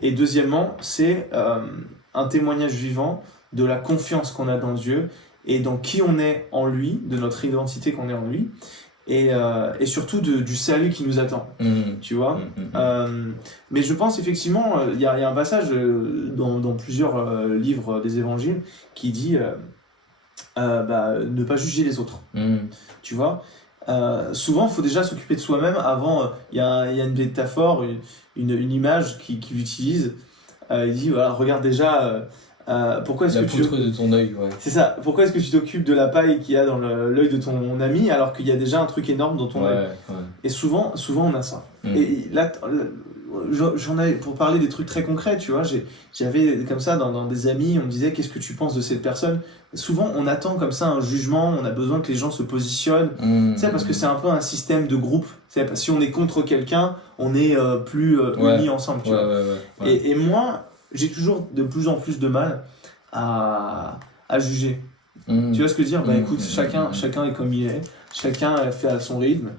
Et deuxièmement, c'est un témoignage vivant de la confiance qu'on a dans Dieu et dans qui on est en lui, de notre identité qu'on est en lui, et surtout du salut qui nous attend. Tu vois. Mais je pense effectivement, il y a un passage dans plusieurs livres des évangiles qui dit ne pas juger les autres. Tu vois. Souvent, il faut déjà s'occuper de soi-même avant. Il y a une métaphore, une image qu'il utilise. Il dit voilà, regarde déjà. Pourquoi est-ce la que poutre de ton œil, ouais. C'est ça. Pourquoi est-ce que tu t'occupes de la paille qu'il y a dans l'œil de ton ami alors qu'il y a déjà un truc énorme dans ton œil. Et souvent, on a ça. Et là, j'en avais pour parler des trucs très concrets, tu vois. J'avais comme ça dans des amis, on me disait qu'est-ce que tu penses de cette personne. Souvent, on attend comme ça un jugement. On a besoin que les gens se positionnent. Tu sais, parce que c'est un peu un système de groupe. Si on est contre quelqu'un, on est plus unis ensemble. Tu vois. Et moi, j'ai toujours de plus en plus de mal à juger. Tu vois ce que je veux dire? Écoute, chacun est comme il est, chacun fait à son rythme,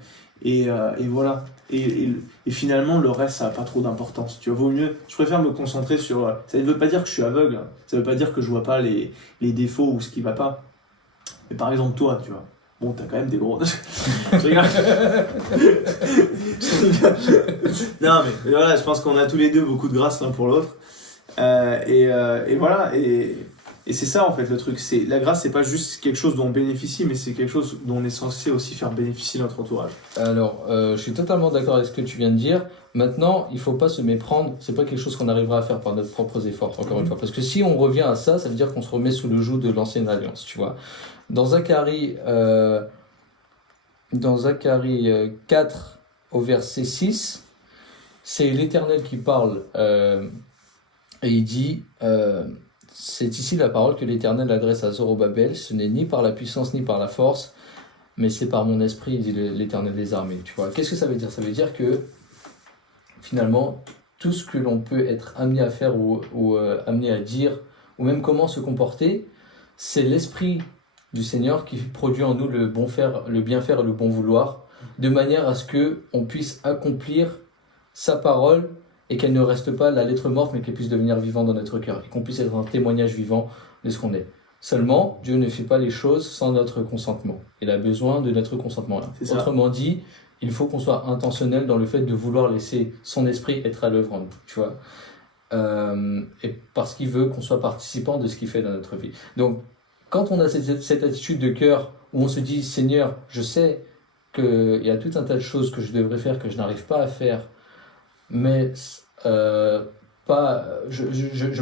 et voilà. Et finalement, le reste, ça n'a pas trop d'importance. Tu vois, vaut mieux. Je préfère me concentrer sur. Ça ne veut pas dire que je suis aveugle, ça ne veut pas dire que je ne vois pas les défauts ou ce qui ne va pas. Mais par exemple, toi, tu vois. Bon, t'as quand même des gros. Je rigole. Non, mais voilà, je pense qu'on a tous les deux beaucoup de grâce l'un pour l'autre. Et voilà. Et Et c'est ça en fait le truc, c'est la grâce c'est pas juste quelque chose dont on bénéficie, mais c'est quelque chose dont on est censé aussi faire bénéficier notre entourage. Alors, je suis totalement d'accord avec ce que tu viens de dire. Maintenant, il faut pas se méprendre. C'est pas quelque chose qu'on arrivera à faire par nos propres efforts, encore une fois. Parce que si on revient à ça, ça veut dire qu'on se remet sous le joug de l'ancienne alliance, tu vois. Dans Zacharie 4, au verset 6, c'est l'Éternel qui parle et il dit c'est ici la parole que l'Éternel adresse à Zorobabel. Ce n'est ni par la puissance ni par la force, mais c'est par mon esprit, dit l'Éternel des armées. Tu vois, qu'est-ce que ça veut dire? Ça veut dire que finalement, tout ce que l'on peut être amené à faire ou amené à dire, ou même comment se comporter, c'est l'esprit du Seigneur qui produit en nous le bien faire et le bon vouloir, de manière à ce qu'on puisse accomplir sa parole et qu'elle ne reste pas la lettre morte, mais qu'elle puisse devenir vivante dans notre cœur, et qu'on puisse être un témoignage vivant de ce qu'on est. Seulement, Dieu ne fait pas les choses sans notre consentement. Il a besoin de notre consentement là. Autrement dit, il faut qu'on soit intentionnel dans le fait de vouloir laisser son esprit être à l'œuvre en nous, tu vois. Et parce qu'il veut qu'on soit participant de ce qu'il fait dans notre vie. Donc, quand on a cette attitude de cœur où on se dit, Seigneur, je sais qu'il y a tout un tas de choses que je devrais faire, que je n'arrive pas à faire, mais je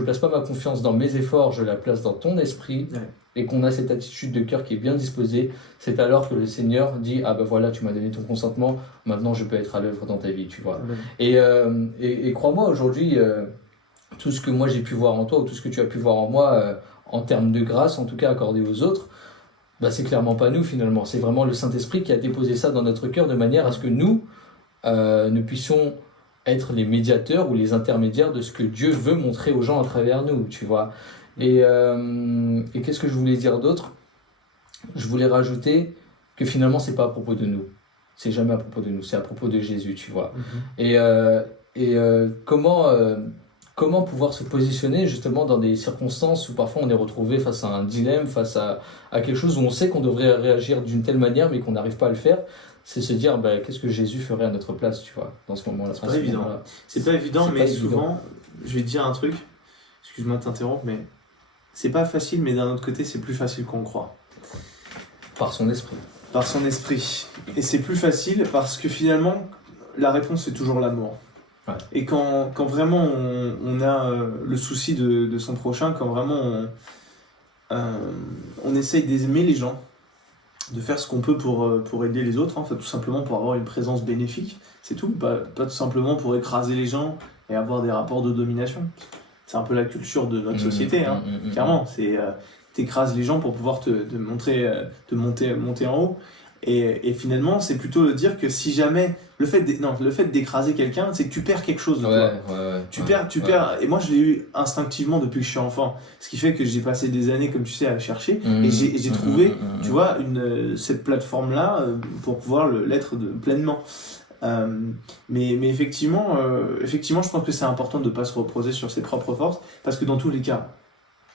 place pas ma confiance dans mes efforts, je la place dans ton esprit, et qu'on a cette attitude de cœur qui est bien disposée, c'est alors que le Seigneur dit, ah ben voilà, tu m'as donné ton consentement, maintenant je peux être à l'œuvre dans ta vie, tu vois. Et crois-moi, aujourd'hui, tout ce que moi j'ai pu voir en toi, ou tout ce que tu as pu voir en moi, en termes de grâce, en tout cas accordée aux autres, bah, c'est clairement pas nous finalement, c'est vraiment le Saint-Esprit qui a déposé ça dans notre cœur de manière à ce que nous puissions être les médiateurs ou les intermédiaires de ce que Dieu veut montrer aux gens à travers nous, tu vois. Et qu'est-ce que je voulais dire d'autre? Je voulais rajouter que finalement c'est pas à propos de nous, c'est jamais à propos de nous, c'est à propos de Jésus, tu vois. Comment pouvoir se positionner justement dans des circonstances où parfois on est retrouvé face à un dilemme, face à quelque chose où on sait qu'on devrait réagir d'une telle manière mais qu'on n'arrive pas à le faire. C'est se dire qu'est-ce que Jésus ferait à notre place, tu vois, dans ce moment-là. C'est pas évident. C'est pas évident, mais souvent, je vais te dire un truc, excuse-moi de t'interrompre, mais c'est pas facile, mais d'un autre côté, c'est plus facile qu'on le croit. Par son esprit. Par son esprit. Et c'est plus facile parce que finalement, la réponse c'est toujours l'amour. Ouais. Et quand vraiment on a le souci de son prochain, quand vraiment on essaye d'aimer les gens, de faire ce qu'on peut pour aider les autres, hein, tout simplement pour avoir une présence bénéfique, c'est tout, pas tout simplement pour écraser les gens et avoir des rapports de domination. C'est un peu la culture de notre société, hein, clairement, c'est t'écrases les gens pour pouvoir te monter en haut, et finalement c'est plutôt de dire que si jamais le fait d'écraser quelqu'un, c'est que tu perds quelque chose de toi. Tu perds, et moi je l'ai eu instinctivement depuis que je suis enfant, ce qui fait que j'ai passé des années, comme tu sais, à chercher, et j'ai trouvé, tu vois, cette plateforme-là pour pouvoir l'être pleinement. Mais effectivement, je pense que c'est important de ne pas se reposer sur ses propres forces, parce que dans tous les cas,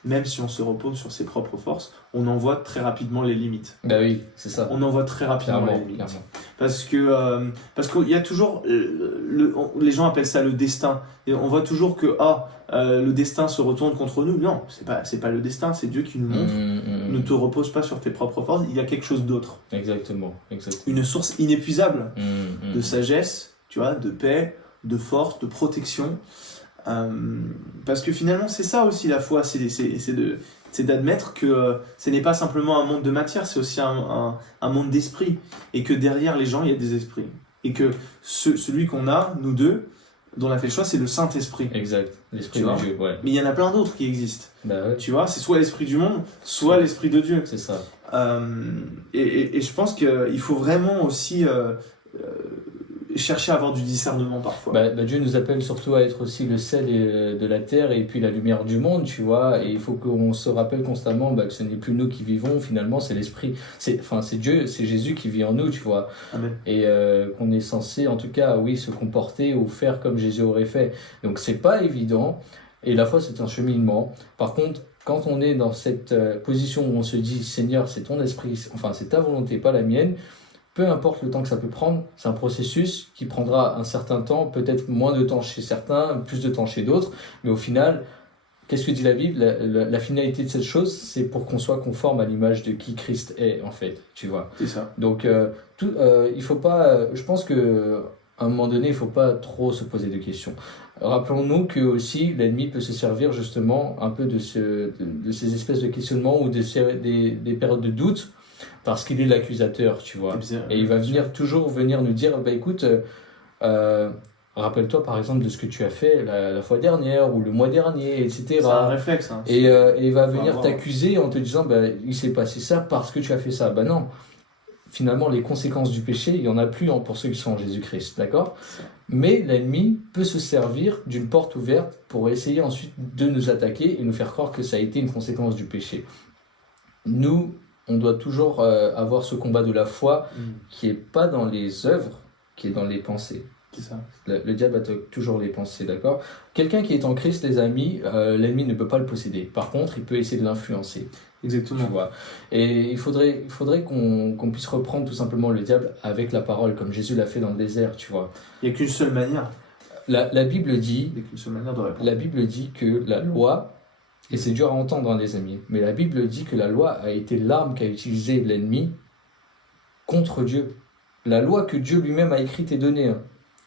même si on se repose sur ses propres forces, on en voit très rapidement les limites. Bah oui, c'est ça. On en voit très rapidement les limites. Clairement. Parce qu'il y a toujours, les gens appellent ça le destin. Et on voit toujours que le destin se retourne contre nous. Non, c'est pas le destin, c'est Dieu qui nous montre. Ne te repose pas sur tes propres forces, il y a quelque chose d'autre. Exactement. Une source inépuisable de sagesse, tu vois, de paix, de force, de protection. Parce que finalement c'est ça aussi la foi, c'est d'admettre que ce n'est pas simplement un monde de matière, c'est aussi un monde d'esprit, et que derrière les gens il y a des esprits, et que celui qu'on a, nous deux, dont on a fait le choix, c'est le Saint-Esprit. Exact, l'Esprit de Dieu, ouais. Mais il y en a plein d'autres qui existent, ouais. Tu vois, c'est soit l'Esprit du monde, soit l'Esprit de Dieu. C'est ça. Et je pense qu'il faut vraiment aussi chercher à avoir du discernement parfois. Dieu nous appelle surtout à être aussi le sel de la terre et puis la lumière du monde, tu vois, et il faut qu'on se rappelle constamment que ce n'est plus nous qui vivons, finalement c'est l'Esprit, c'est Dieu, c'est Jésus qui vit en nous, tu vois. Amen. Et qu'on est censé en tout cas, oui, se comporter ou faire comme Jésus aurait fait. Donc c'est pas évident, et la foi c'est un cheminement. Par contre, quand on est dans cette position où on se dit Seigneur, c'est ton esprit, enfin c'est ta volonté, pas la mienne, peu importe le temps que ça peut prendre, c'est un processus qui prendra un certain temps, peut-être moins de temps chez certains, plus de temps chez d'autres, mais au final, Qu'est-ce que dit la Bible? La finalité de cette chose, c'est pour qu'on soit conforme à l'image de qui Christ est, en fait, tu vois. C'est ça. Donc, il faut pas. Je pense que à un moment donné, il faut pas trop se poser de questions. Rappelons-nous que aussi l'ennemi peut se servir justement un peu de ces espèces de questionnements ou des périodes de doute, parce qu'il est l'accusateur, tu vois. Et il va toujours venir nous dire, bah écoute. Rappelle-toi par exemple de ce que tu as fait la fois dernière ou le mois dernier, etc. C'est un réflexe. Hein. Et il va venir t'accuser en te disant bah, il s'est passé ça parce que tu as fait ça. Bah non, finalement les conséquences du péché, il n'y en a plus pour ceux qui sont en Jésus-Christ, d'accord ? Mais l'ennemi peut se servir d'une porte ouverte pour essayer ensuite de nous attaquer et nous faire croire que ça a été une conséquence du péché. Nous, on doit toujours avoir ce combat de la foi qui n'est pas dans les œuvres, qui est dans les pensées. C'est ça. Le diable attaque toujours les pensées, d'accord ? Quelqu'un qui est en Christ, les amis, l'ennemi ne peut pas le posséder. Par contre, il peut essayer de l'influencer. Exactement. Tu vois. Et il faudrait qu'on puisse reprendre tout simplement le diable avec la parole, comme Jésus l'a fait dans le désert, tu vois. Il n'y a qu'une seule manière. La Bible dit, Il n'y a qu'une seule manière de répondre. La Bible dit que la loi, et c'est dur à entendre, hein, les amis, mais la Bible dit que la loi a été l'arme qu'a utilisée l'ennemi contre Dieu. La loi que Dieu lui-même a écrite et donnée, hein.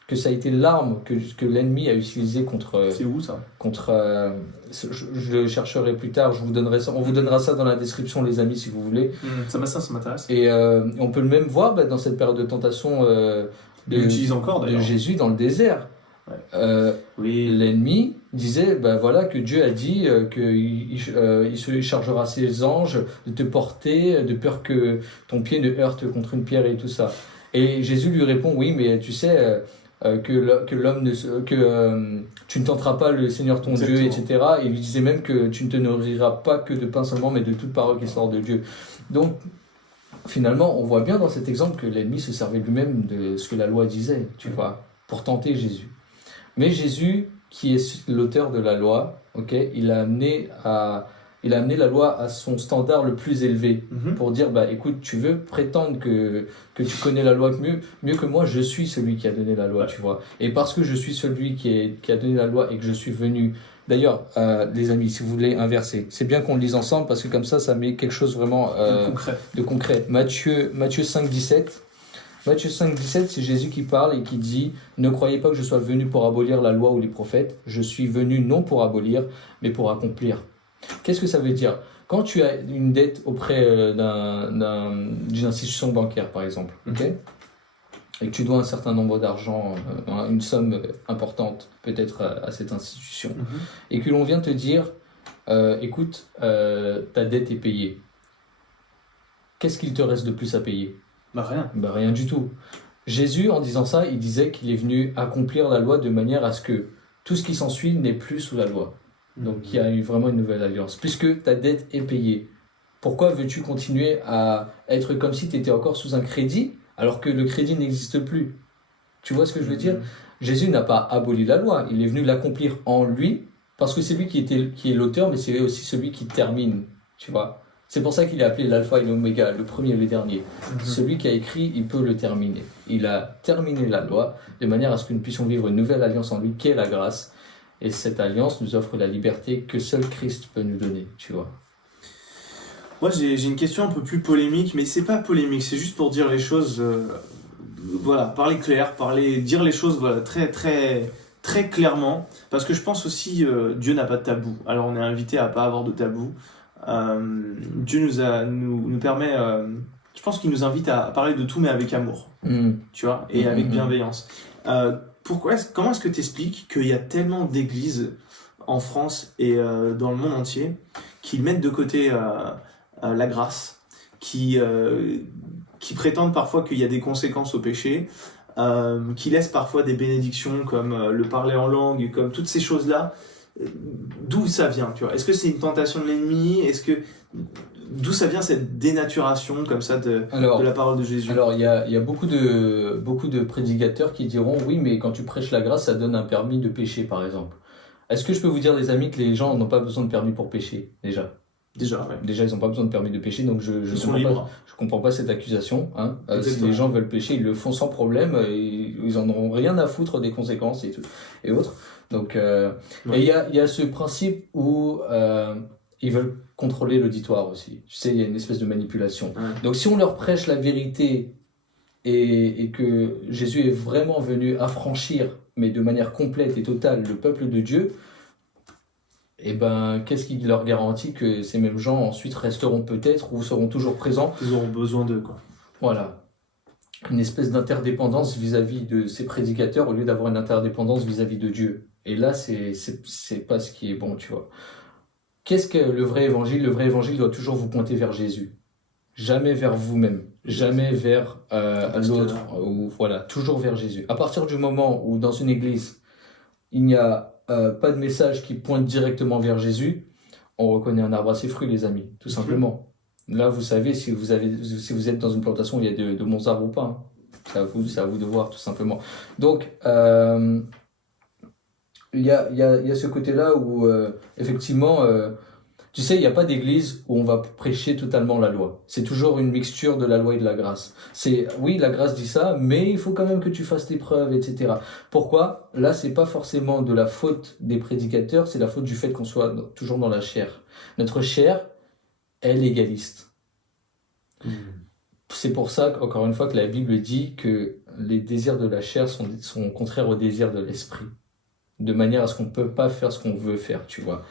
Que ça a été l'arme que l'ennemi a utilisée contre... C'est où ça ? Je le chercherai plus tard, on vous donnera ça dans la description, les amis, si vous voulez. Ça m'intéresse. Et on peut le même voir dans cette période de tentation de Jésus dans le désert. Ouais. Oui. L'ennemi disait voilà, que Dieu a dit qu'il se chargera ses anges de te porter, de peur que ton pied ne heurte contre une pierre et tout ça. Et Jésus lui répond, oui, mais tu sais... que tu ne tenteras pas le Seigneur ton Dieu, etc. Et il lui disait même que tu ne te nourriras pas que de pain seulement, mais de toute parole qui sort de Dieu. Donc, finalement, on voit bien dans cet exemple que l'ennemi se servait lui-même de ce que la loi disait, tu vois, pour tenter Jésus. Mais Jésus, qui est l'auteur de la loi, il a amené la loi à son standard le plus élevé, pour dire, écoute, tu veux prétendre que tu connais la loi mieux que moi, je suis celui qui a donné la loi, tu vois. Et parce que je suis celui qui a donné la loi et que je suis venu... D'ailleurs, les amis, si vous voulez inverser, c'est bien qu'on le lise ensemble, parce que comme ça met quelque chose vraiment de concret. Matthieu 5,17. Matthieu 5,17, c'est Jésus qui parle et qui dit « Ne croyez pas que je sois venu pour abolir la loi ou les prophètes, je suis venu non pour abolir, mais pour accomplir. » Qu'est-ce que ça veut dire ? Quand tu as une dette auprès d'une institution bancaire, par exemple, et que tu dois un certain nombre d'argent, une somme importante peut-être à cette institution, et que l'on vient te dire écoute, ta dette est payée. Qu'est-ce qu'il te reste de plus à payer ? Rien. Rien du tout. Jésus, en disant ça, il disait qu'il est venu accomplir la loi de manière à ce que tout ce qui s'ensuit n'est plus sous la loi. Donc il y a eu vraiment une nouvelle alliance. Puisque ta dette est payée, pourquoi veux-tu continuer à être comme si tu étais encore sous un crédit alors que le crédit n'existe plus ? Tu vois ce que je veux dire ? Jésus n'a pas aboli la loi, il est venu l'accomplir en lui, parce que c'est lui qui est l'auteur, mais c'est aussi celui qui termine. Tu vois ? C'est pour ça qu'il est appelé l'alpha et l'oméga, le premier et le dernier. Celui qui a écrit, il peut le terminer. Il a terminé la loi de manière à ce que nous puissions vivre une nouvelle alliance en lui, qui est la grâce. Et cette alliance nous offre la liberté que seul Christ peut nous donner, tu vois. Moi, j'ai une question un peu plus polémique, mais c'est pas polémique, c'est juste pour dire les choses, parler clair, dire les choses très, très, très clairement, parce que je pense aussi Dieu n'a pas de tabou. Alors on est invité à pas avoir de tabou. Dieu nous permet, je pense qu'il nous invite à parler de tout, mais avec amour, tu vois, et avec bienveillance. Comment est-ce que tu expliques qu'il y a tellement d'églises en France et dans le monde entier qui mettent de côté la grâce, qui prétendent parfois qu'il y a des conséquences au péché, qui laissent parfois des bénédictions comme le parler en langue, comme toutes ces choses-là? D'où ça vient, tu vois? Est-ce que c'est une tentation de l'ennemi? D'où ça vient cette dénaturation comme ça de la parole de Jésus? Alors il y a beaucoup de prédicateurs qui diront oui, mais quand tu prêches la grâce, ça donne un permis de pécher, par exemple. Est-ce que je peux vous dire, les amis, que les gens n'ont pas besoin de permis pour pécher déjà? Déjà, ouais. Déjà, ils n'ont pas besoin de permis de pécher, donc je Ils sont comprends libres. je comprends pas cette accusation. Hein. Si Exactement. les gens veulent pécher, ils le font sans problème, et ils en auront rien à foutre des conséquences et autres. Donc, Ouais. et il y a ce principe où ils veulent contrôler l'auditoire aussi. Tu sais, il y a une espèce de manipulation. Ouais. Donc, si on leur prêche la vérité et que Jésus est vraiment venu affranchir, mais de manière complète et totale, le peuple de Dieu, et ben, qu'est-ce qui leur garantit que ces mêmes gens ensuite resteront peut-être ou seront toujours présents? Ils auront besoin d'eux, quoi. Voilà. Une espèce d'interdépendance vis-à-vis de ces prédicateurs au lieu d'avoir une interdépendance vis-à-vis de Dieu. Et là, c'est pas ce qui est bon, tu vois. Qu'est-ce que le vrai évangile? Le vrai évangile doit toujours vous pointer vers Jésus. Jamais vers vous-même. Jamais vers l'autre. Ou, voilà, toujours vers Jésus. À partir du moment où dans une église, il n'y a pas de message qui pointe directement vers Jésus, on reconnaît un arbre à ses fruits, les amis, tout simplement. Là, vous savez si vous êtes dans une plantation où il y a de bons arbres ou pas. Hein. C'est à vous de voir, tout simplement. Donc, il y a ce côté-là où, effectivement, tu sais, il n'y a pas d'église où on va prêcher totalement la loi. C'est toujours une mixture de la loi et de la grâce. Oui, la grâce dit ça, mais il faut quand même que tu fasses tes preuves, etc. Pourquoi? Là, c'est pas forcément de la faute des prédicateurs, c'est la faute du fait qu'on soit toujours dans la chair. Notre chair est légaliste. C'est pour ça, encore une fois, que la Bible dit que les désirs de la chair sont contraires aux désirs de l'esprit. De manière à ce qu'on ne peut pas faire ce qu'on veut faire, tu vois.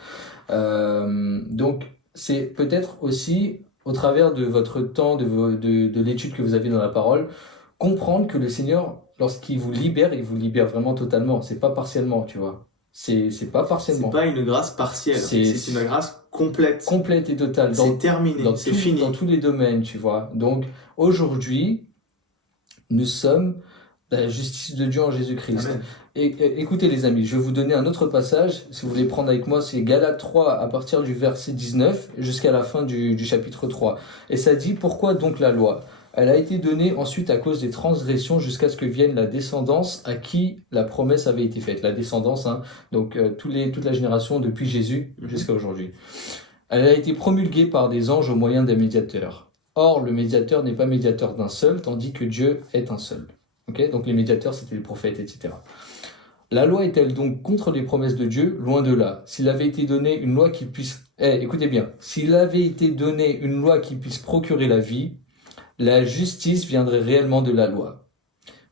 Donc, c'est peut-être aussi, au travers de votre temps, de l'étude que vous avez dans la parole, comprendre que le Seigneur, lorsqu'il vous libère, il vous libère vraiment totalement. C'est pas partiellement, tu vois. C'est pas partiellement. C'est pas une grâce partielle, c'est une grâce complète. Complète et totale. C'est terminé, c'est fini. Dans tous les domaines, tu vois. Donc, aujourd'hui, nous sommes la justice de Dieu en Jésus-Christ. Amen. Et écoutez les amis, je vais vous donner un autre passage, si vous voulez prendre avec moi, c'est Galates 3 à partir du verset 19 jusqu'à la fin du chapitre 3. Et ça dit, pourquoi donc la loi? Elle a été donnée ensuite à cause des transgressions jusqu'à ce que vienne la descendance à qui la promesse avait été faite. La descendance, hein, donc toute la génération depuis Jésus jusqu'à aujourd'hui. Elle a été promulguée par des anges au moyen d'un médiateur. Or, le médiateur n'est pas médiateur d'un seul, tandis que Dieu est un seul. Okay? Donc les médiateurs, c'était les prophètes, etc. La loi est-elle donc contre les promesses de Dieu? Loin de là. S'il avait été donné une loi qui puisse... écoutez bien. S'il avait été donné une loi qui puisse procurer la vie, la justice viendrait réellement de la loi.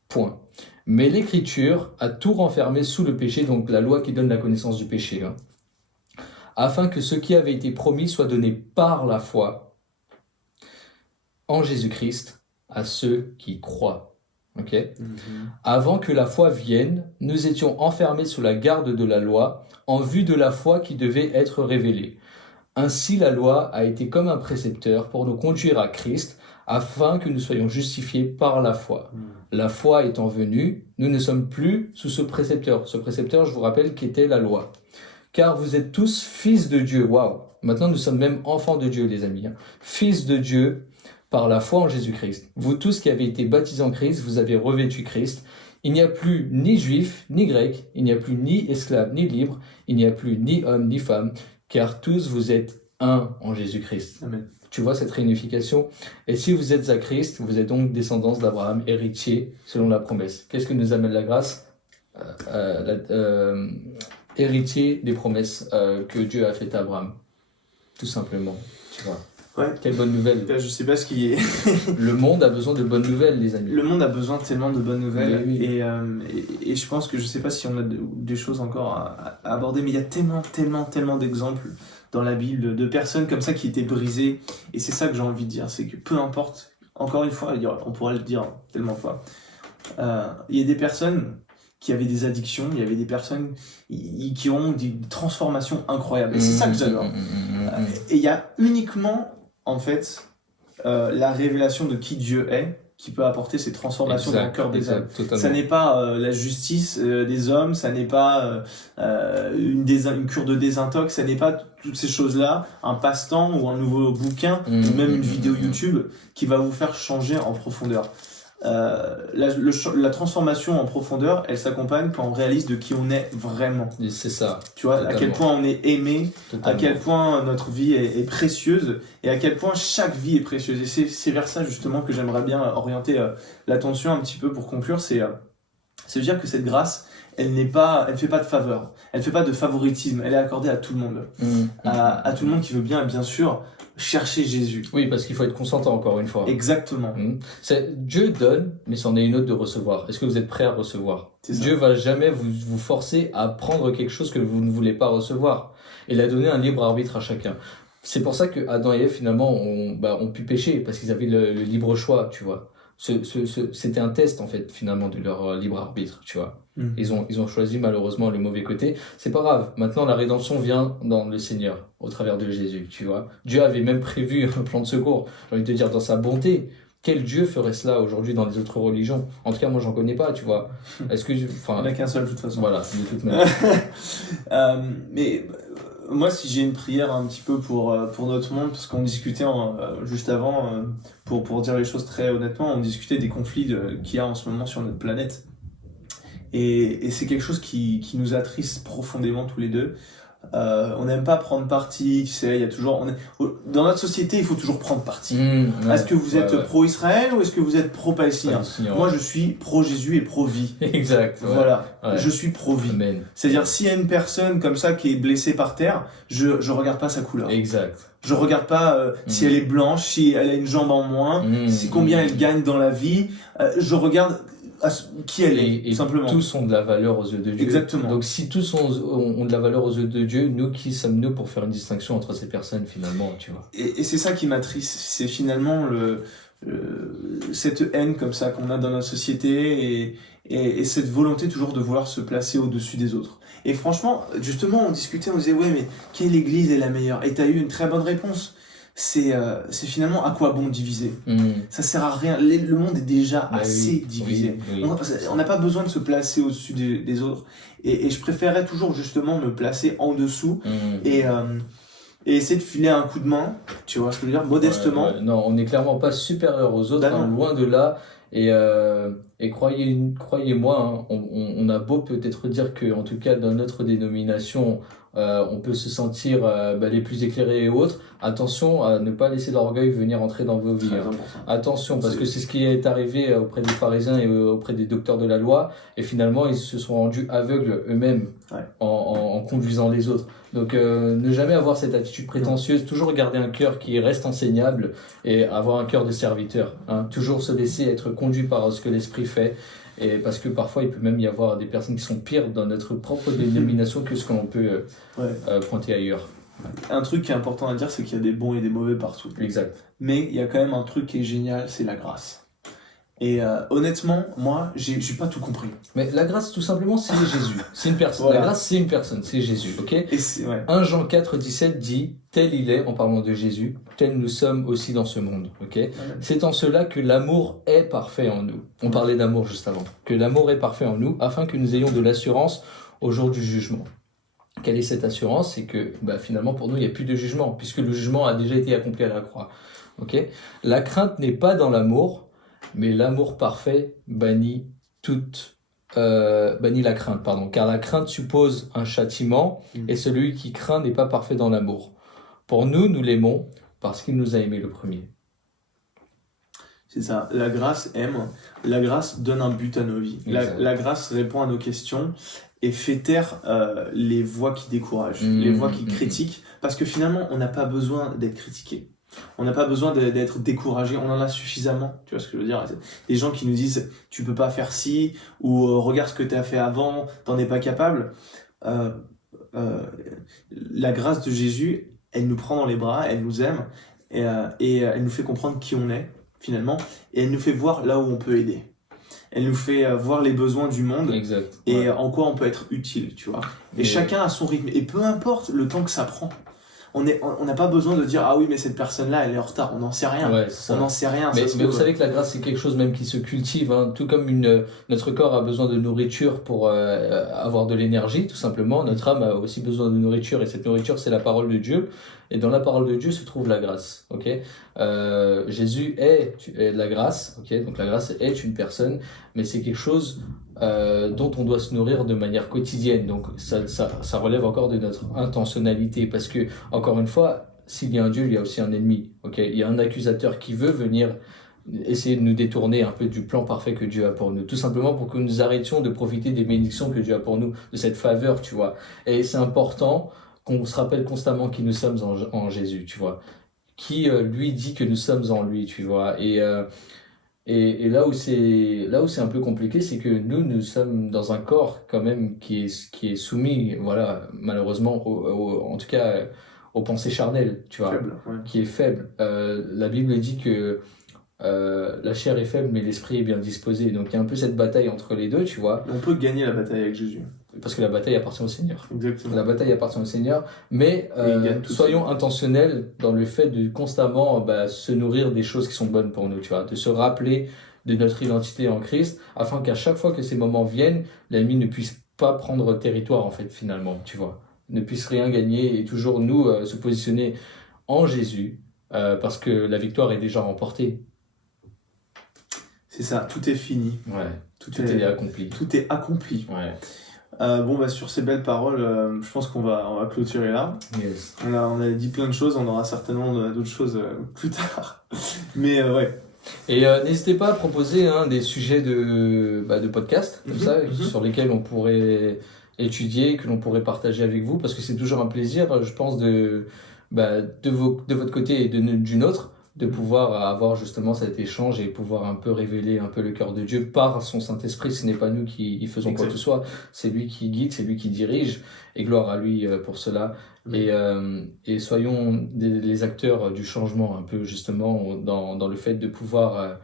Point. Mais l'Écriture a tout renfermé sous le péché, donc la loi qui donne la connaissance du péché, hein, afin que ce qui avait été promis soit donné par la foi en Jésus-Christ à ceux qui croient. Okay. Avant que la foi vienne, nous étions enfermés sous la garde de la loi en vue de la foi qui devait être révélée. Ainsi, la loi a été comme un précepteur pour nous conduire à Christ afin que nous soyons justifiés par la foi. La foi étant venue, nous ne sommes plus sous ce précepteur. Ce précepteur, je vous rappelle, qui était la loi. Car vous êtes tous fils de Dieu. Waouh! Maintenant, nous sommes même enfants de Dieu, les amis. Hein. Fils de Dieu par la foi en Jésus-Christ. Vous tous qui avez été baptisés en Christ, vous avez revêtu Christ. Il n'y a plus ni juif, ni grec, il n'y a plus ni esclave, ni libre, il n'y a plus ni homme, ni femme, car tous vous êtes un en Jésus-Christ. Amen. Tu vois cette réunification? Et si vous êtes à Christ, vous êtes donc descendance d'Abraham, héritier selon la promesse. Qu'est-ce que nous amène la grâce? Héritier des promesses que Dieu a faites à Abraham. Tout simplement, tu vois. Ouais. Quelle bonne nouvelle. Je sais pas ce qui est. Le monde a besoin de bonnes nouvelles, les amis. Le monde a besoin tellement de bonnes nouvelles. Oui. Et je pense que je sais pas si on a des choses encore à aborder, mais il y a tellement d'exemples dans la Bible de personnes comme ça qui étaient brisées. Et c'est ça que j'ai envie de dire, c'est que peu importe, encore une fois, on pourrait le dire tellement de fois, il y a des personnes qui avaient des addictions, il y avait des personnes qui ont des transformations incroyables. Et c'est ça que j'adore. Et il y a uniquement, en fait, la révélation de qui Dieu est qui peut apporter ces transformations dans le cœur des hommes. Ça n'est pas la justice des hommes, ça n'est pas une cure de désintox, ça n'est pas toutes ces choses-là, un passe-temps ou un nouveau bouquin, ou même une vidéo YouTube qui va vous faire changer en profondeur. la transformation en profondeur, elle s'accompagne quand on réalise de qui on est vraiment. Et c'est ça. Tu vois, Totalement. à quel point on est aimé, Totalement. à quel point notre vie est précieuse et à quel point chaque vie est précieuse. Et c'est vers ça justement que j'aimerais bien orienter l'attention un petit peu pour conclure. C'est de dire que cette grâce, elle fait pas de faveur, elle fait pas de favoritisme, elle est accordée à tout le monde, à tout le monde qui veut bien, et bien sûr, chercher Jésus. Oui, parce qu'il faut être consentant encore une fois. Exactement. Dieu donne, mais c'en est une autre de recevoir. Est-ce que vous êtes prêt à recevoir? Dieu va jamais vous forcer à prendre quelque chose que vous ne voulez pas recevoir. Il a donné un libre arbitre à chacun. C'est pour ça que Adam et Ève finalement ont pu pécher parce qu'ils avaient le libre choix, tu vois. C'était un test en fait finalement de leur libre arbitre, tu vois. Ils ont choisi malheureusement le mauvais côté. C'est pas grave. Maintenant la rédemption vient dans le Seigneur au travers de Jésus, tu vois. Dieu avait même prévu un plan de secours. J'ai envie de te dire dans sa bonté. Quel Dieu ferait cela aujourd'hui dans les autres religions? En tout cas, moi, j'en connais pas, tu vois. Est-ce que, Il n'y en a qu'un seul de toute façon. Voilà, de toute manière. Mais moi, si j'ai une prière un petit peu pour notre monde, parce qu'on discutait juste avant, pour dire les choses très honnêtement, on discutait des conflits qu'il y a en ce moment sur notre planète. Et c'est quelque chose qui nous attriste profondément tous les deux. On n'aime pas prendre parti, tu sais, il y a toujours, dans notre société, il faut toujours prendre parti. Est-ce que vous êtes pro-Israël ou est-ce que vous êtes pro-Palestinien? Moi, je suis pro-Jésus et pro-vie. Exact. Ouais. Voilà, je suis pro-vie. Amen. C'est-à-dire, s'il y a une personne comme ça qui est blessée par terre, je regarde pas sa couleur. Exact. Je regarde pas si elle est blanche, si elle a une jambe en moins, si combien elle gagne dans la vie. Je regarde qui elle est, tout simplement. Tous ont de la valeur aux yeux de Dieu. Exactement. Donc si tous ont de la valeur aux yeux de Dieu, nous qui sommes-nous pour faire une distinction entre ces personnes finalement, tu vois. Et c'est ça qui m'attriste, c'est finalement cette haine comme ça qu'on a dans notre société et cette volonté toujours de vouloir se placer au-dessus des autres. Et franchement, justement, on discutait, on disait ouais mais quelle église est la meilleure? Et t'as eu une très bonne réponse. C'est finalement à quoi bon diviser? Ça sert à rien. Le monde est déjà assez divisé. Oui. On n'a pas besoin de se placer au-dessus des autres. Et je préférerais toujours justement me placer en dessous et essayer de filer un coup de main, tu vois ce que je veux dire, modestement. Ouais. Non, on n'est clairement pas supérieur aux autres, loin de là. Et croyez-moi, on a beau peut-être dire que, en tout cas, dans notre dénomination, on peut se sentir les plus éclairés et autres. Attention à ne pas laisser l'orgueil venir entrer dans vos vies. Attention, parce que c'est ce qui est arrivé auprès des pharisiens et auprès des docteurs de la loi. Et finalement, ils se sont rendus aveugles eux-mêmes en conduisant les autres. Donc, ne jamais avoir cette attitude prétentieuse. Toujours garder un cœur qui reste enseignable et avoir un cœur de serviteur. Toujours se laisser être conduit par ce que l'Esprit fait. Et parce que parfois, il peut même y avoir des personnes qui sont pires dans notre propre dénomination que ce qu'on peut pointer ailleurs. Un truc qui est important à dire, c'est qu'il y a des bons et des mauvais partout. Exact. Mais il y a quand même un truc qui est génial, c'est la grâce. Et honnêtement, moi, j'ai pas tout compris. Mais la grâce, tout simplement, c'est Jésus. C'est une personne. Voilà. La grâce, c'est une personne, c'est Jésus, ok? Et 1 Jean 4, 17 dit, tel il est, en parlant de Jésus, tel nous sommes aussi dans ce monde, ok? C'est en cela que l'amour est parfait en nous. On parlait d'amour juste avant. Que l'amour est parfait en nous, afin que nous ayons de l'assurance au jour du jugement. Quelle est cette assurance? C'est que finalement, pour nous, il n'y a plus de jugement, puisque le jugement a déjà été accompli à la croix, ok? La crainte n'est pas dans l'amour, mais l'amour parfait bannit la crainte, car la crainte suppose un châtiment, et celui qui craint n'est pas parfait dans l'amour. Pour nous l'aimons parce qu'il nous a aimés le premier. C'est ça, la grâce aime, la grâce donne un but à nos vies, la grâce répond à nos questions et fait taire les voix qui découragent, les voix qui critiquent, parce que finalement on n'a pas besoin d'être critiqué. On n'a pas besoin d'être découragé, on en a suffisamment, tu vois ce que je veux dire? Des gens qui nous disent tu peux pas faire ci, ou regarde ce que tu as fait avant, t'en es pas capable. La grâce de Jésus, elle nous prend dans les bras, elle nous aime, et elle nous fait comprendre qui on est finalement, et elle nous fait voir là où on peut aider. Elle nous fait voir les besoins du monde et en quoi on peut être utile, tu vois. Et chacun a son rythme, et peu importe le temps que ça prend. on n'a pas besoin de dire ah oui mais cette personne-là elle est en retard, on n'en sait rien. Ouais, c'est ça. On n'en sait rien. Mais ça vous savez que la grâce, c'est quelque chose même qui se cultive, hein. Tout comme notre corps a besoin de nourriture pour avoir de l'énergie, tout simplement, notre âme a aussi besoin de nourriture, et cette nourriture, c'est la parole de Dieu. Et dans la parole de Dieu se trouve la grâce. Ok, Jésus est la grâce. Ok, donc la grâce est une personne, mais c'est quelque chose dont on doit se nourrir de manière quotidienne. Donc ça relève encore de notre intentionnalité, parce que encore une fois, s'il y a un Dieu, il y a aussi un ennemi. Okay, il y a un accusateur qui veut venir essayer de nous détourner un peu du plan parfait que Dieu a pour nous. Tout simplement pour que nous arrêtions de profiter des bénédictions que Dieu a pour nous, de cette faveur, tu vois. Et c'est important qu'on se rappelle constamment qui nous sommes en Jésus, tu vois. Qui, lui, dit que nous sommes en lui, tu vois. Et là où c'est un peu compliqué, c'est que nous sommes dans un corps quand même qui est soumis, voilà, malheureusement, en tout cas, aux pensées charnelles, tu vois, Faible, ouais. qui est faible. La Bible dit que la chair est faible, mais l'esprit est bien disposé. Donc il y a un peu cette bataille entre les deux, tu vois. On peut gagner la bataille avec Jésus. Parce que la bataille appartient au Seigneur. Exactement. La bataille appartient au Seigneur, mais soyons intentionnels dans le fait de constamment se nourrir des choses qui sont bonnes pour nous, tu vois, de se rappeler de notre identité en Christ, afin qu'à chaque fois que ces moments viennent, l'ennemi ne puisse pas prendre territoire, en fait, finalement, tu vois, ne puisse rien gagner, et toujours nous se positionner en Jésus, parce que la victoire est déjà remportée. C'est ça, tout est fini. Ouais, tout est accompli. Tout est accompli. Ouais. Sur ces belles paroles, je pense qu'on va clôturer là. Yes. On a dit plein de choses, on aura certainement d'autres choses plus tard. Mais ouais. Et n'hésitez pas à proposer des sujets de podcast, comme ça, sur lesquels on pourrait étudier, que l'on pourrait partager avec vous, parce que c'est toujours un plaisir, je pense, de votre côté et du nôtre, de pouvoir avoir justement cet échange et pouvoir un peu révéler un peu le cœur de Dieu par son Saint-Esprit. Ce n'est pas nous qui faisons quoi que ce soit, c'est lui qui guide, c'est lui qui dirige, et gloire à lui pour cela. Et soyons les acteurs du changement un peu justement dans le fait de pouvoir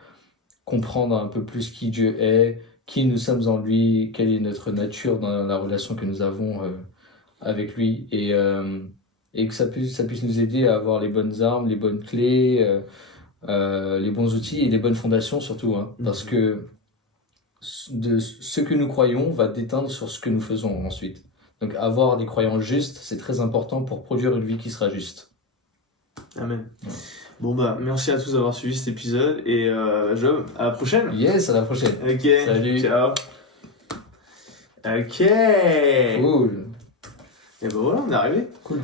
comprendre un peu plus qui Dieu est, qui nous sommes en lui, quelle est notre nature dans la relation que nous avons avec lui, et que ça puisse nous aider à avoir les bonnes armes, les bonnes clés, les bons outils et les bonnes fondations surtout, hein, parce que ce que nous croyons va déteindre sur ce que nous faisons ensuite. Donc avoir des croyants justes, c'est très important pour produire une vie qui sera juste. Amen. Ouais. Bon merci à tous d'avoir suivi cet épisode, et Job, à la prochaine. Yes, à la prochaine. Ok. Salut. Ciao. Ok. Cool. Et voilà, on est arrivé. Cool.